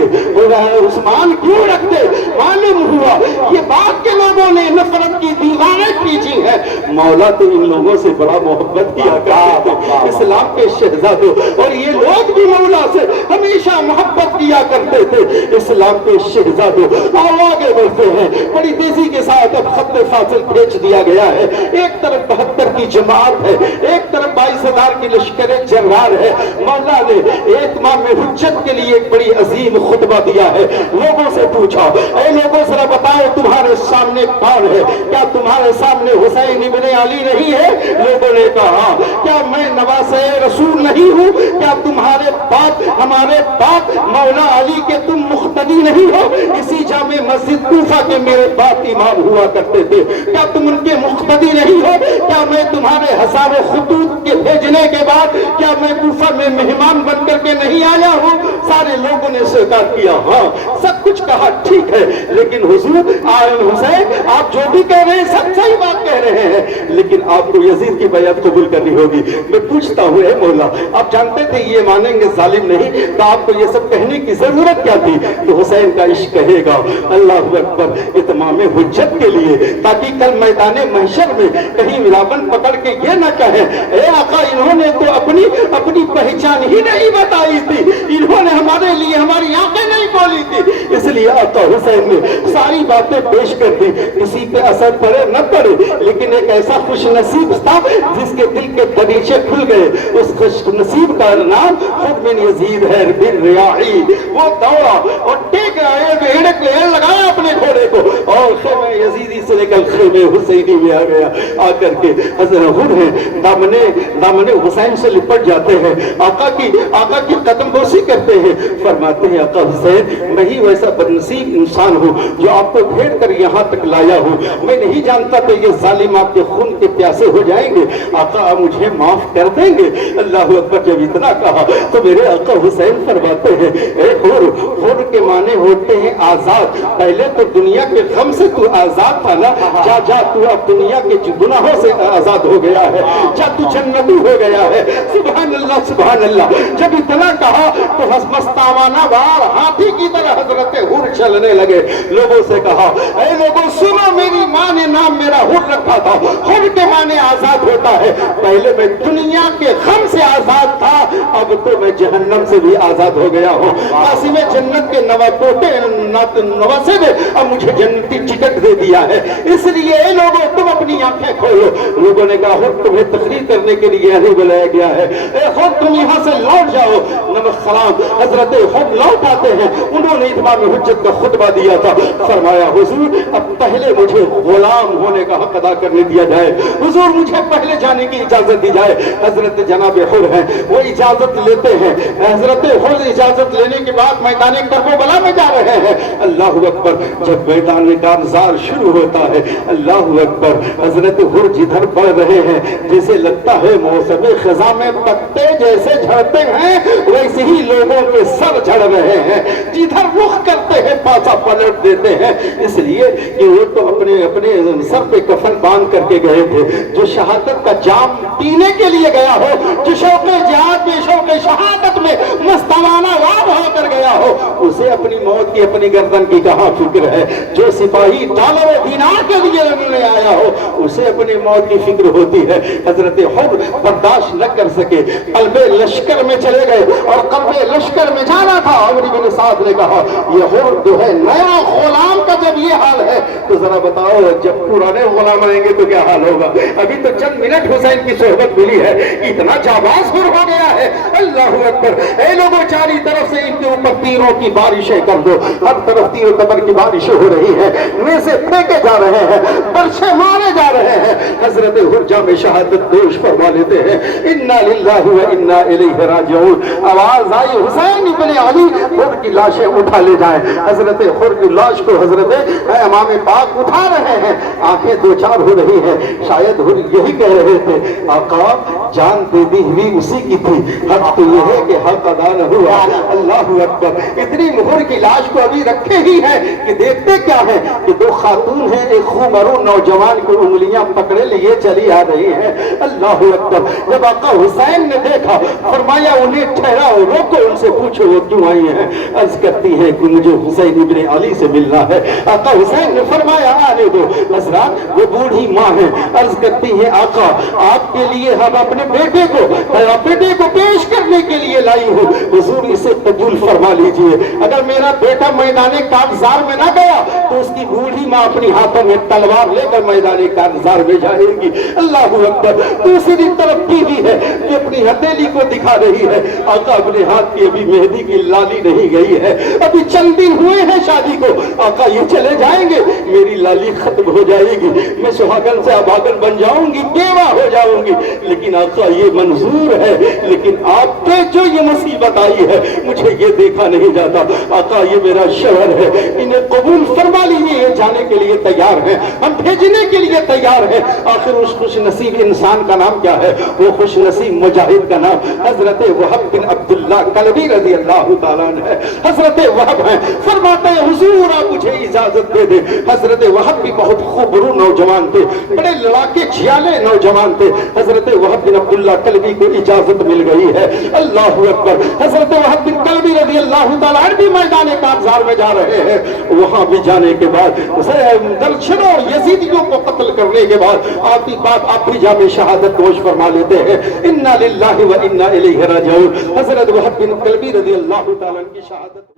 عثمان کیوں رکھتے؟ معلوم ہوا یہ بات کے لوگوں لوگوں نے نفرت کی دیواریں کھینچی ہیں، مولا تو ان لوگوں سے بڑا محبت کیا کرتے تھے، اسلام کے شہزادوں، اور یہ لوگ بھی مولا سے ہمیشہ محبت کیا کرتے تھے، اسلام کے شہزادوں۔ اور آگے بڑھتے ہیں بڑی تیزی کے ساتھ، اب خط فاصل کھینچ دیا گیا ہے، ایک طرف 72 کی جماعت ہے، ایک طرف 22,000 کی لشکر جرار ہے۔ مولا نے اتمام حجت کے لیے ایک بڑی عظیم خطبہ دیا ہے، لوگوں سے پوچھا، اے لوگوں ذرا بتاؤ تمہارے سامنے کون ہے؟ کیا تمہارے سامنے حسین ابن علی نہیں ہے؟ لوگوں نے کہا کیا میں نواسے رسول نہیں ہوں؟ کیا تمہارے باپ ہمارے باپ مولا علی کے تم مقتدی نہیں ہو؟ اسی جامع مسجد کوفہ کے میرے باپ امام ہوا کرتے تھے، کیا تم ان کے مقتدی نہیں ہو؟ کیا میں تمہارے ہزاروں خطوط کے بھیجنے کے بعد کیا میں کوفہ میں مہمان بن کر کے نہیں آیا ہوں؟ سارے لوگوں نے سویکار کیا، ہاں سب کچھ کہا ٹھیک ہے، لیکن حضور آئین حسین آپ جو بھی کہہ رہے ہیں سب صحیح بات کہہ رہے ہیں، لیکن آپ کو یزید کی بیعت قبول کرنی ہوگی۔ میں پوچھتا ہوں اے مولا، آپ جانتے تھے یہ مانیں گے ظالم نہیں، تو آپ کو یہ سب کہنے کی ضرورت کیا تھی؟ تو حسین کا عشق کہے گا اللہ اکبر اتمام حجت کے لیے، تاکہ کل میدان محشر میں کہیں ملابن پکڑ کے یہ نہ کہیں اے آقا انہوں نے تو اپنی پہچان ہی نہیں بتائی تھی، انہوں نے ہمارے لیے ہماری آنکھیں نہیں کھولی تھی۔ اس لیے آقا حسین نے ساری باتیں پیش کر دی، کسی پہ اثر پڑے نہ پڑے، لیکن ایک ایسا خوش نصیب تھا جس کے دل کے دریچے کھل گئے، اس خوش نصیب کا نام خود بن یزید ہے بن ریاحی۔ وہ دوڑا اور ٹیک لگایا اپنے گھوڑے کو اور خیمہ یزیدی سے لے کر خیمہ حسینی میں آ گیا، آ کر کے حضرت خود ہیں دامن حسین سے لپٹ جاتے ہیں، آقا کی قدم بوسی کرتے ہیں، فرماتے ہیں آقا حسین میں ہی ویسا بدنصیب انسان ہوں جو آپ کو گھیر کر یہاں تک لایا ہوں، میں نہیں جانتا کہ یہ ظالم آپ کے خون کے پیاسے ہو جائیں گے، آقا آپ مجھے معاف کر دیں گے؟ اللہ اکبر۔ جب اتنا کہا تو میرے آقا حسین فرماتے ہیں اے حر کے معنی ہوتے ہیں آزاد، پہلے تو دنیا کے غم سے تو آزاد تھا نا، جا تو اب دنیا کے گناہوں سے آزاد ہو گیا ہے، جا تو جنتی ہو گیا ہے۔ سبحان اللہ سبحان اللہ۔ جب اتنا کہا تو مستانہ وار ہاتھی کی طرح حضرت حر چلنے لگے، لوگوں سے کہا اے لوگوں سنو، میری ماں نے نام میرا حر رکھا تھا، حر کے معنی آزاد ہوتا ہے، پہلے میں دنیا کے غم سے آزاد تھا، اب تو میں جہنم سے بھی آزاد ہو گیا ہوں۔ قاسم جنت کے نواسے نے اب مجھے جنتی ٹکٹ دے دیا ہے، اس لیے اے لوگوں تم اپنی آنکھیں کھولو۔ لوگوں نے کہا حر تمہیں تقریر کرنے کے لیے نہیں بلایا گیا ہے، اے حر تم یہاں سے لوٹ جاؤ۔ نمک سلام حضرت حر لوٹ آتے ہیں، انہوں نے اتمام حجت کا خطبہ دیا تھا، فرمایا حضور اب پہلے مجھے غلام ہونے کا حق ادا کرنے دیا جائے، حضور مجھے پہلے جانے کی اجازت دی جائے۔ حضرت جناب حر ہیں وہ اجازت لیتے ہیں، حضرت حر اجازت لینے کے بعد میدان کربلا میں جا رہے ہیں۔ اللہ اکبر۔ جب میدان میں کارزار شروع ہوتا ہے، اللہ اکبر، حضرت حر جدھر بڑھ رہے ہیں جیسے لگتا ہے موسم خزاں میں پتے جیسے جھڑتے ہیں ویسے ہی لوگوں کے سر جھڑ رہے ہیں، جدھر رخ کرتے ہیں پاسا پلٹ دیتے ہیں، اس لیے کہ وہ تو اپنے سر پہ کفن باندھ کر کے گئے تھے۔ جو شہادت کا جام پینے کے لیے گیا ہو، جو شوق جہاد میں شوق شہادت میں مستانہ وار ہو کر گیا ہو، اسے اپنی موت کی اپنی گردن کی کہاں فکر ہے؟ جو سپاہی ڈالر و دینار کے لیے لڑنے آیا ہو اسے اپنی موت کی فکر ہوتی ہے۔ حضرت حر برداشت نہ کر سکے، قلب لشکر میں چلے گئے، اور قلب لشکر میں جانا تھا۔ عمر بن سعد نے کہا یہ حر جو ہے نیا غلام کا جب یہ حال ہے تو ذرا بتاؤ جب پرانے غلام آئیں گے تو کیا حال ہوگا؟ ابھی تو چند منٹ حسین کی صحبت ملی ہے، اتنا جاباز حر ہو گیا ہے۔ اللہ اکبر۔ اے لوگوں چاری طرف سے ان کے اوپر تیروں کی بارشیں کر دو، ہر طرف تیر و تبر کی بارشیں ہو رہی ہیں، میں سے پھینکے جا رہے ہیں، برچے مارے جا رہے ہیں۔ حضرت حر جام شہادت پیش فرما لیتے ہیں، انا للہ و انا الیہ راجعون۔ آواز آئی حسین ابن علی، حر کی لاشیں اٹھا لے جائیں۔ حضرت حر کی لاش کو حضرت امام پاک اٹھا رہے ہیں، آنکھیں دو چار ہو رہی ہیں۔ شاید حر یہی کہہ رہے تھے آقا جان دے دی ہوئی اسی کی تھی، حق تو یہ ہے کہ حق ادا نہ ہوا۔ اللہ اکبر۔ اتنی مہر کی لاش کو ابھی رکھے ہی ہے کہ دیکھتے کیا ہے کہ دو خاتون ہیں ایک خوبرو نوجوان کو انگلیاں پکڑے لیے چلی آ رہی ہیں. اللہ اکبر. جب آقا حسین نے دیکھا فرمایا انہیں ٹھہراؤ روکو ان سے پوچھو وہ کیوں آئی ہیں. عرض کرتی ہے کہ مجھے حسین ابن علی سے ملنا ہے. آقا حسین نے فرمایا آنے دو. حضرات وہ بوڑھی ماں ہے. عرض کرتی ہے آقا آپ کے لیے ہم اپنے بیٹے کو پیش کرنے کے لیے لائی ہوں. حضور اسے قبول فرما لیجئے. اگر میرا بیٹا میدان کارزار میں نہ گیا تو اس کی بوڑھی ماں اپنی ہاتھوں میں تلوار لے کر میدان کارزار میں جائے گی. اللہ اکبر. دوسری طرف بیوی ہے کہ اپنی ہتھیلی کو دکھا رہی ہے. آقا اپنے ہاتھ کی ابھی مہندی کی لالی نہیں گئی ہے, ابھی چند دن ہوئے ہیں شادی کو. آقا یہ چلے جائیں گے میری لالی ختم ہو جائے گی, میں سہاگن سے ابھاگن بن جاؤں گی, بیوہ ہو جاؤں گی. لیکن آقا یہ منظور ہے, لیکن آپ پہ جو یہ مصیبت آئی ہے مجھے یہ دیکھا نہیں جاتا. آقا یہ میرا شوہر ہے, انہیں قبول فرما لیجیے. یہ جانے کے لیے تیار ہیں, ہم بھیجنے کے لیے تیار ہیں. آخر اس خوش نصیب انسان کا نام کیا ہے؟ وہ خوش نصیب مجاہد کا نام حضرت وہب بن عبداللہ کلبی رضی اللہ تعالیٰ عنہ ہے. حضرت وہب ہیں, فرماتے ہیں حضور آپ مجھے اجازت دے دیں. حضرت وہب بھی بہت خوبرو نوجوان تھے, بڑے لڑاکے جھیالے نوجوان تھے. حضرت وہب بن عبداللہ کلبی کو اجازت مل گئی ہے. اللہ اکبر. حضرت وہب بن کلبی رضی اللہ تعالیٰ عنہ بھی میدان کارزار میں جا رہے ہیں. وہاں بھی جانے کے بعد درچنوں یزیدیوں کو قتل کرنے کے بعد آتی بات آپ بھی جامع شہادت نوش فرما لیتے ہیں. انا للہ و انا الیہ راجعون. حضرت وہب بن کلبی رضی اللہ تعالیٰ عنہ کی شہادت.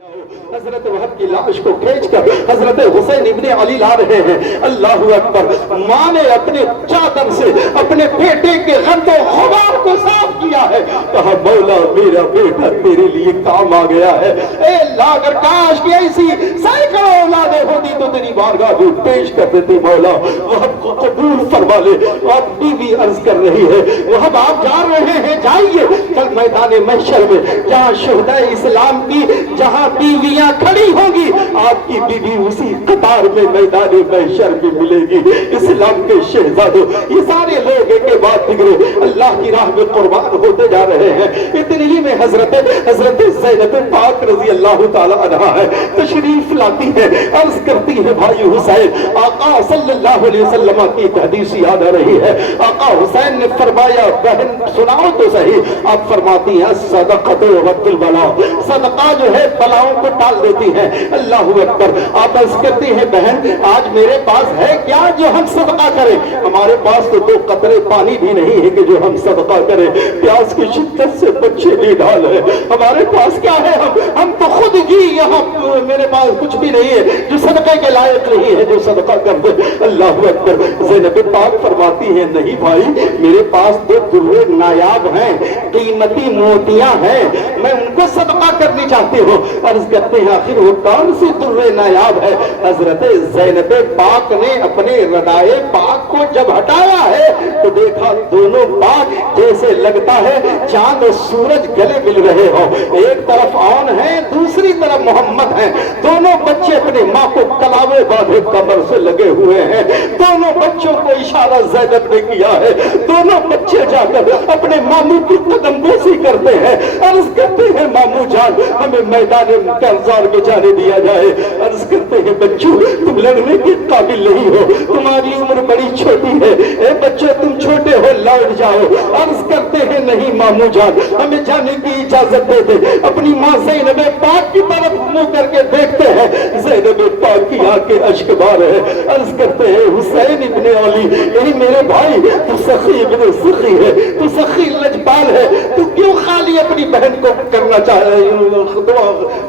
حضرت وہب کی لاش کو کھینچ کر حضرت حسین ابن علی لا رہے ہیں. اللہ اکبر. ماں نے اپنے چادر سے اپنے بیٹے کے غرد و غبار کو صاف کیا ہے. کہا مولا میرا بیٹا تیرے لیے کام آ گیا ہے. اے اللہ اگر کاش کی ایسی سینکڑوں اولادیں ہوتی تو تیری بارگاہ میں پیش کر دیتی مولا. وہب کو قبول فرما لے. آپ بیوی عرض کر رہی ہے وہب آپ جا رہے ہیں جائیے, کل میدان محشر میں جہاں شہدائے اسلام کی جہاں بیویاں کھڑی ہوں گی آپ کی بیوی اسی قطار میں میدان محشر میں ملے گی. اسلام کے شہزادوں یہ سارے لوگ ایک کے بعد بگڑے اللہ کی راہ میں قربان ہوتے جا رہے ہیں. اتنی ہی میں حضرت زینب پاک رضی اللہ تعالی عنہا ہے تشریف لاتی ہے. عرض کرتی ہے بھائی حسین آقا صلی اللہ علیہ وسلم کی ایک حدیث یاد آ رہی ہے. آقا حسین نے فرمایا بہن سناؤ تو صحیح. آپ فرماتی ہیں صدقۃ رد البلاء, صدقہ جو ہے بلاؤں کو ٹال دیتی ہے. اللہ اکبر. آپ عرض کرتی ہیں بہن آج میرے پاس ہے کیا جو ہم صدقہ کریں؟ ہمارے پاس تو 2 قطرے پانی بھی نہیں ہے کہ جو ہم صدقہ کریں. پیاس کی شدت سے بچے بھی ڈال ہے, ہمارے پاس کیا ہے؟ ہم تو خود ہی یہاں میرے پاس کچھ بھی نہیں ہے جو صدقے کے لائق نہیں ہے جو صدقہ کر دے. اللہ اکبر. زینب پاک فرماتی ہے نہیں بھائی میرے پاس 2 درے نایاب ہیں, قیمتی موتیاں ہیں, میں ان کو صدقہ کرنی چاہتی ہوں. عرض کرتے ہیں آخر وہ کون سی درے نایاب ہے؟ حضرت زینب پاک نے اپنے ردائے پاک کو جب ہٹایا ہے تو دیکھا دونوں پاک جیسے لگتا ہے چاند اور سورج گلے مل رہے ہو. ایک طرف آن ہے دوسری طرف محمد ہیں. دونوں بچے اپنے ماں کو کلاوے باندھے کمر سے لگے ہوئے ہیں. دونوں بچوں کو اشارہ زینب نے کیا ہے. دونوں بچے جا کر اپنے ماموں کی قدم بوسی کرتے ہیں. عرض کرتے ہیں ماموں جان ہمیں میدان کارزار میں جانے دیا جائے. عرض کرتے ہیں بچوں تم لڑنے کے قابل نہیں ہو, تمہاری عمر بڑی چھوٹی ہے. اے بچوں تم چھوٹے ہو لوٹ جاؤ. عرض کرتے ہیں نہیں ماموں جان ہمیں جانے کی اجازت دے دے. اپنی ماں زینب پاک کی طرف منہ کر کے دیکھتے ہیں. زینب پاک کی آنکھیں اشک بار ہے. عرض کرتے ہیں حسین ابن علی یہی میرے بھائی تو سخی ابن سخی ہے, تو سخی لجپال ہے, تو کیوں خالی اپنی بہن کو کرنا چاہ رہے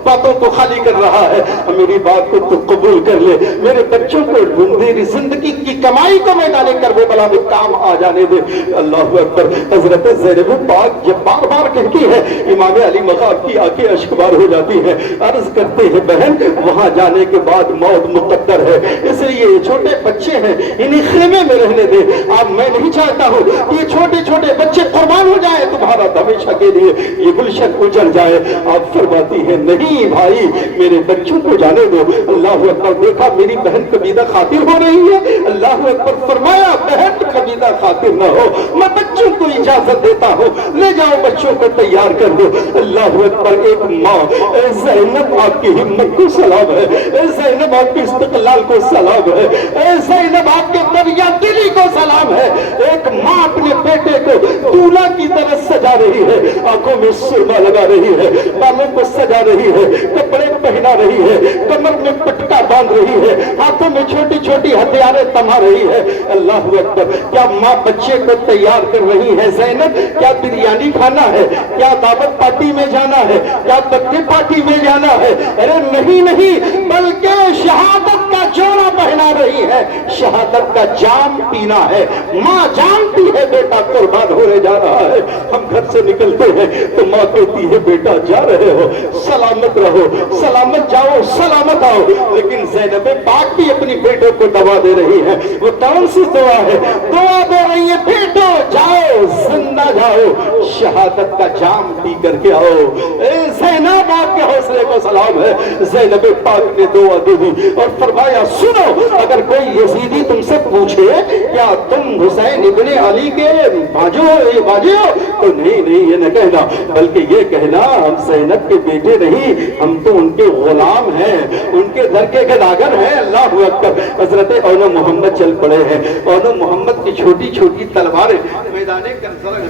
باتوں کو خالی کر رہا ہے؟ میری بات کو تو قبول کر لے. میرے بچوں کو میری زندگی کی کمائی کو میدان کربلا میں کام آ جانے دے. اللہ اکبر. حضرت زینب پاک جب بار بار کہتی ہے امام علی مقام کی آنکھیں اشکبار ہو جاتی ہیں. عرض کرتے ہیں بہن وہاں جانے کے بعد موت مقدر ہے, اس لیے یہ چھوٹے بچے ہیں انہیں خیمے میں رہنے دے. اب میں نہیں چاہتا ہوں یہ چھوٹے چھوٹے بچے قربان ہو جائیں تمہارا ہمیشہ کے لیے یہ گلشن اجڑ جائے. آپ فرماتی ہے نہیں بھائی میرے بچوں کو جانے دو. اللہ اکبر. دیکھا میری بہن کبیدہ خاطر ہو رہی ہے. اللہ اکبر. فرمایا بہن کبیدہ خاطر نہ ہو, میں بچوں کو اجازت دیتا ہوں, لے جاؤ بچوں کو تیار کر دو۔ اللہ اکبر۔ ایک ماں، اے زینب آپ کی ہمت کو سلام ہے، اے زینب آپ کے استقلال کو سلام ہے، اے زینب آپ کے دریا دلی کو سلام ہے۔ ایک ماں اپنے بیٹے کو دولہا کی طرح سجا رہی ہے، آنکھوں میں سرما لگا رہی ہے، بالوں کو سجا رہی ہے، کپڑے پہنا رہی ہے، کمر میں پٹکا باندھ رہی ہے، ہاتھوں میں چھوٹی چھوٹی ہتھیاریں تما رہی ہے۔ اللہ اکبر۔ کیا ماں بچے کو تیار کر رہی ہے زینب؟ کیا بریانی کھانا ہے؟ کیا دعوت پارٹی میں جانا ہے؟ کیا برتھڈے پارٹی میں جانا ہے؟ ارے نہیں، بلکہ شہادت کا جوڑا پہنا رہی ہے، شہادت کا جام پینا ہے۔ ماں جانتی ہے بیٹا قربان ہونے جا رہا ہے۔ ہم گھر سے نکلتے ہیں تو ماں کہتی ہے بیٹا جا رہے ہو، سلامت رہو، سلامت جاؤ، سلامت آؤ۔ لیکن زینب پاک بھی اپنی بیٹوں کو دعا دے رہی ہے۔ وہ کون سی دعا ہے؟ دعا دے رہی ہے بیٹو جاؤ، زندہ جاؤ، شہادت کا جام پی کر کے آؤ۔ اے زینب آپ کے حوصلے کو سلام ہے۔ زینب پاک نے دعا دے دی اور فرمایا سنو، اگر کوئی یزیدی تم سے پوچھے کیا تم حسین ابن علی کے باجو ہو تو نہیں یہ نہ کہنا، بلکہ یہ کہنا ہم زینب کے بیٹے نہیں، ہم تو ان کے غلام ہیں، ان کے در کے گداگر ہیں۔ اللہ اکبر۔ حضرت اون محمد چل پڑے ہیں۔ اون محمد کی چھوٹی چھوٹی تلواریں میدان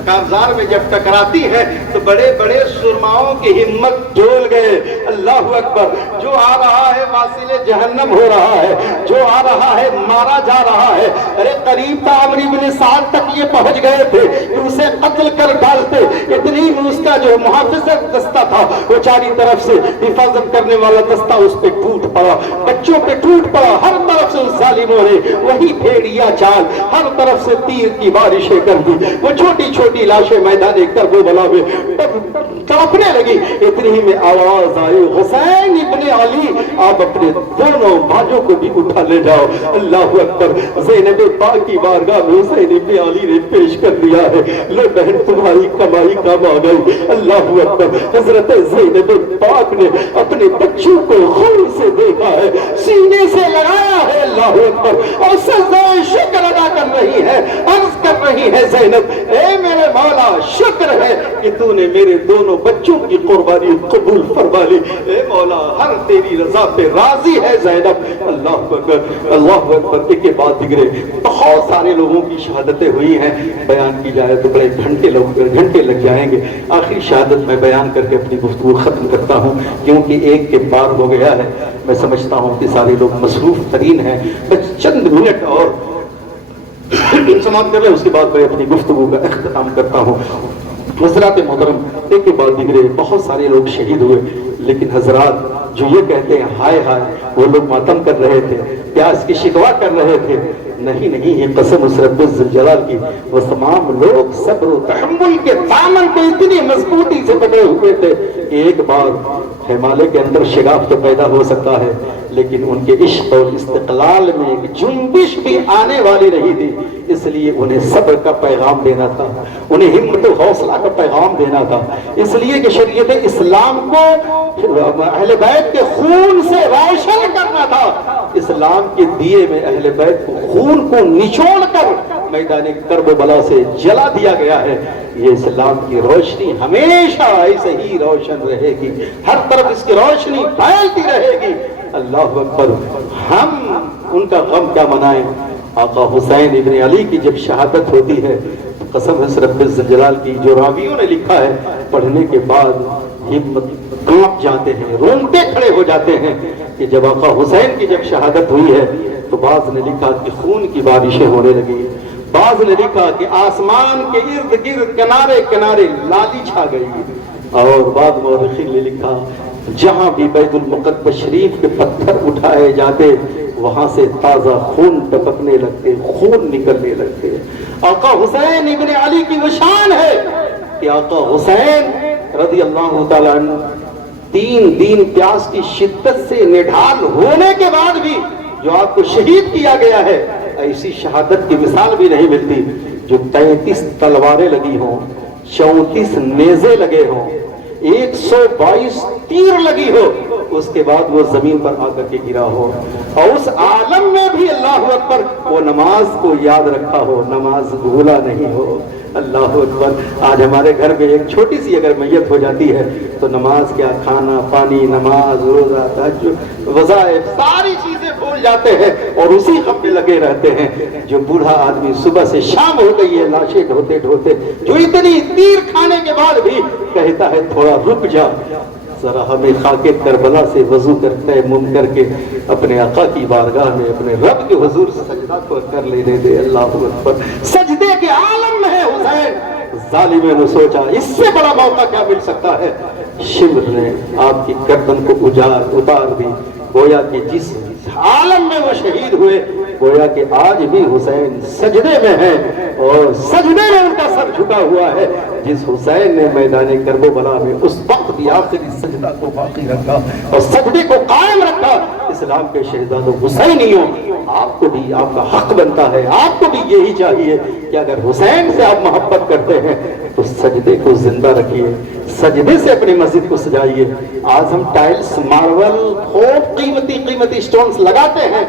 کارزار میں جب ٹکراتی ہیں تو بڑے بڑے سرماؤں کی ہمت ڈول گئے۔ اللہ اکبر۔ جو آ رہا ہے واصل جہنم ہو رہا ہے، جو آ رہا ہے مارا جا رہا ہے۔ ارے قریب تھا عمرو بن سعد تک یہ پہنچ گئے تھے کہ اسے قتل کر ڈالتے، اتنی میں اس کا جو محافظ دستہ تھا وہ چاری طرف سے حفاظت کرنے والا دستہ اس پہ ٹوٹ پڑا، بچوں پہ ٹوٹ پڑا۔ ہر طرف سے اس ظالموں نے وہی بھیڑیا چال، ہر طرف سے تیر کی بارشیں کر دی۔ وہ چھوٹی چھوٹی لاشیں میدان کربلا میں تڑپنے لگی۔ اتنی ہی میں آواز آئی حسین ابن علی آپ اپنے دونوں بھائیوں کو بھی اٹھا لے جاؤ۔ اللہ اکبر۔ زینب پاک کی بارگاہ میں حسین ابن علی نے پیش کر دیا ہے، لے بہن تمہاری کمائی کام آ گئی۔ اللہ اکبر۔ حضرت زینب پاک نے اپنے بچوں کو خون سے دیکھا ہے، سینے سے لگایا ہے۔ اللہ اکبر۔ اور سجدہ شکر ادا کر رہی ہے، عرض کر رہی ہے زینب اے میرے مولا شکر ہے کہ تو نے میرے دونوں بچوں کی قربانی قبول فرما لی۔ اے مولا ہر تیری رضا پہ راضی ہے زینب۔ اللہ اکبر۔ اللہ اکبر۔ ایک کے بعد دیگرے بہت سارے لوگوں کی شہادتیں ہوئی ہیں، بیان کی جائے تو بڑے گھنٹے لگ جائیں گے۔ آخری شہادت میں بیان کر کے اپنی گفتگو ختم کرتا ہوں کیونکہ ایک کے پار ہو گیا ہے۔ میں سمجھتا ہوں کہ سارے لوگ مصروف ترین ہیں، بس چند منٹ اور سماپت کر لیں، اس کے بعد میں اپنی گفتگو کا اختتام کرتا ہوں۔ حضرات محترم، ایک کے بعد دیگرے بہت سارے لوگ شہید ہوئے، لیکن حضرات جو یہ کہتے ہیں ہائے ہائے وہ لوگ ماتم کر رہے تھے، پیاس کی شکوا کر رہے تھے، نہیں یہ قسم اس رب الجلال کی، وہ تمام لوگ صبر و تحمل کے دامن کو اتنی مضبوطی سے پکڑے ہوئے تھے کہ ایک بار ہمالیہ کے اندر شگاف تو پیدا ہو سکتا ہے لیکن ان کے عشق اور استقلال میں ایک جنبش بھی آنے والی نہیں تھی۔ اس لیے انہیں صبر کا پیغام دینا تھا، انہیں ہمت و حوصلہ کا پیغام دینا تھا، اس لیے کہ شریعت اسلام کو اہل بیت کے خون سے روشن کرنا تھا۔ اسلام کے دیے میں اہل بیت کو خون کو نچوڑ کر میدان کرب و بلا سے جلا دیا گیا ہے۔ یہ اسلام کی روشنی ہمیشہ ایسے ہی روشن رہے گی، ہر طرف اس کی روشنی پھیلتی رہے گی۔ اللہ اکبر۔ ہم ان کا غم کیا منائیں؟ آقا حسین ابن علی کی جب شہادت ہوتی ہے تو قسم ہے رب الجلال کی، جو راویوں نے لکھا ہے پڑھنے کے بعد ہمت کانپ جاتے ہیں، رونگٹے کھڑے ہو جاتے ہیں کہ جب آقا حسین کی جب شہادت ہوئی ہے تو بعض نے لکھا کہ خون کی بارشیں ہونے لگی، بعض نے لکھا کہ آسمان کے ارد گرد کنارے کنارے لالی چھا گئی، اور بعض مورخین نے لکھا جہاں بھی بیت المقدس شریف کے پتھر اٹھائے جاتے وہاں سے تازہ خون ٹپکنے لگتے، خون نکلنے لگتے۔ آقا حسین ابن علی کی وہ شان ہے کہ آقا حسین رضی اللہ تعالیٰ عنہ 3 دن پیاس کی شدت سے نڈھال ہونے کے بعد بھی جو آپ کو شہید کیا گیا ہے، ایسی شہادت کی مثال بھی نہیں ملتی۔ جو 33 تلواریں لگی ہوں، 34 نیزے لگے ہوں، 122 تیر لگی ہو، اس کے بعد وہ زمین پر آ کر کے گرا ہو، اور اس عالم میں بھی اللہ اکبر وہ نماز کو یاد رکھا ہو، نماز بھولا نہیں ہو۔ اللہ اکبر. آج ہمارے گھر میں ایک چھوٹی سی اگر میت ہو جاتی ہے تو نماز کیا، کھانا پانی، نماز، روزہ، تہجد، وظائف، ساری چیزیں بھول جاتے ہیں اور اسی غم میں لگے رہتے ہیں. جو بوڑھا آدمی صبح سے شام ہو گئی ہے لاشیں ڈھوتے ڈھوتے، جو اتنی تیر کھانے کے بعد بھی کہتا ہے تھوڑا رک جا، ذرا ہمیں خاک کربلا سے وضو کر تیمم کر کے اپنے آقا کی بارگاہ میں اپنے رب کے حضور سجدہ کر لینے دے. اللہ اکبر. سجدے کے عالم میں ہے حسین. ظالموں نے سوچا اس سے بڑا موقع کیا مل سکتا ہے. شمر نے آپ کی گردن کو اتار دی، گویا کہ جس عالم میں وہ شہید ہوئے گویا کہ آج بھی حسین سجدے میں ہیں اور سجدے میں ان کا سر جھکا ہوا ہے. جس حسین نے میدان کرب و بلا میں اس وقت بھی آخری سجدہ کو باقی رکھا اور سجدے کو قائم رکھا. اسلام کے شہزادوں حسینیوں، آپ کو بھی آپ کا حق بنتا ہے، آپ کو بھی یہی چاہیے کہ اگر حسین سے آپ محبت کرتے ہیں تو سجدے کو زندہ رکھیے، سجدے سے اپنی مسجد کو سجائیے. آج ہم ٹائلز، ماربل، خوب قیمتی سٹونز لگاتے ہیں،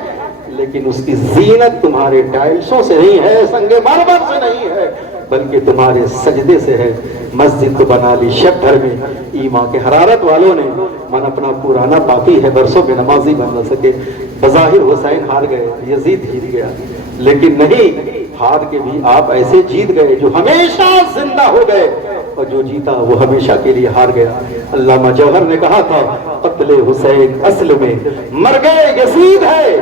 لیکن اس کی زینت تمہارے ٹائلسوں سے نہیں ہے، سنگ مرمر سے نہیں ہے، بلکہ تمہارے سجدے سے ہے. مسجد کو بنا لی شب بھر میں، ایمان کے حرارت والوں نے من اپنا پرانا باقی ہے، برسوں میں نمازی بن نہ سکے. بظاہر حسین ہار گئے، یزید جیت گیا، لیکن نہیں، ہار کے بھی آپ ایسے جیت گئے جو ہمیشہ زندہ ہو گئے، اور جو جیتا وہ ہمیشہ کے لیے ہار گیا. علامہ جوہر نے کہا تھا قتل حسین اصل میں مرگ یزید ہے،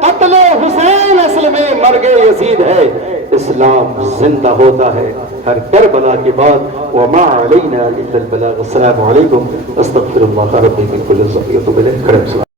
قتل حسین اصل میں مرگ یزید ہے. اسلام زندہ ہوتا ہے ہر کربلا کے بعد. وما علینا الا البلاغ. السلام علیکم. استغفر اللہ ربی من کل ذنب واتوب الیہ.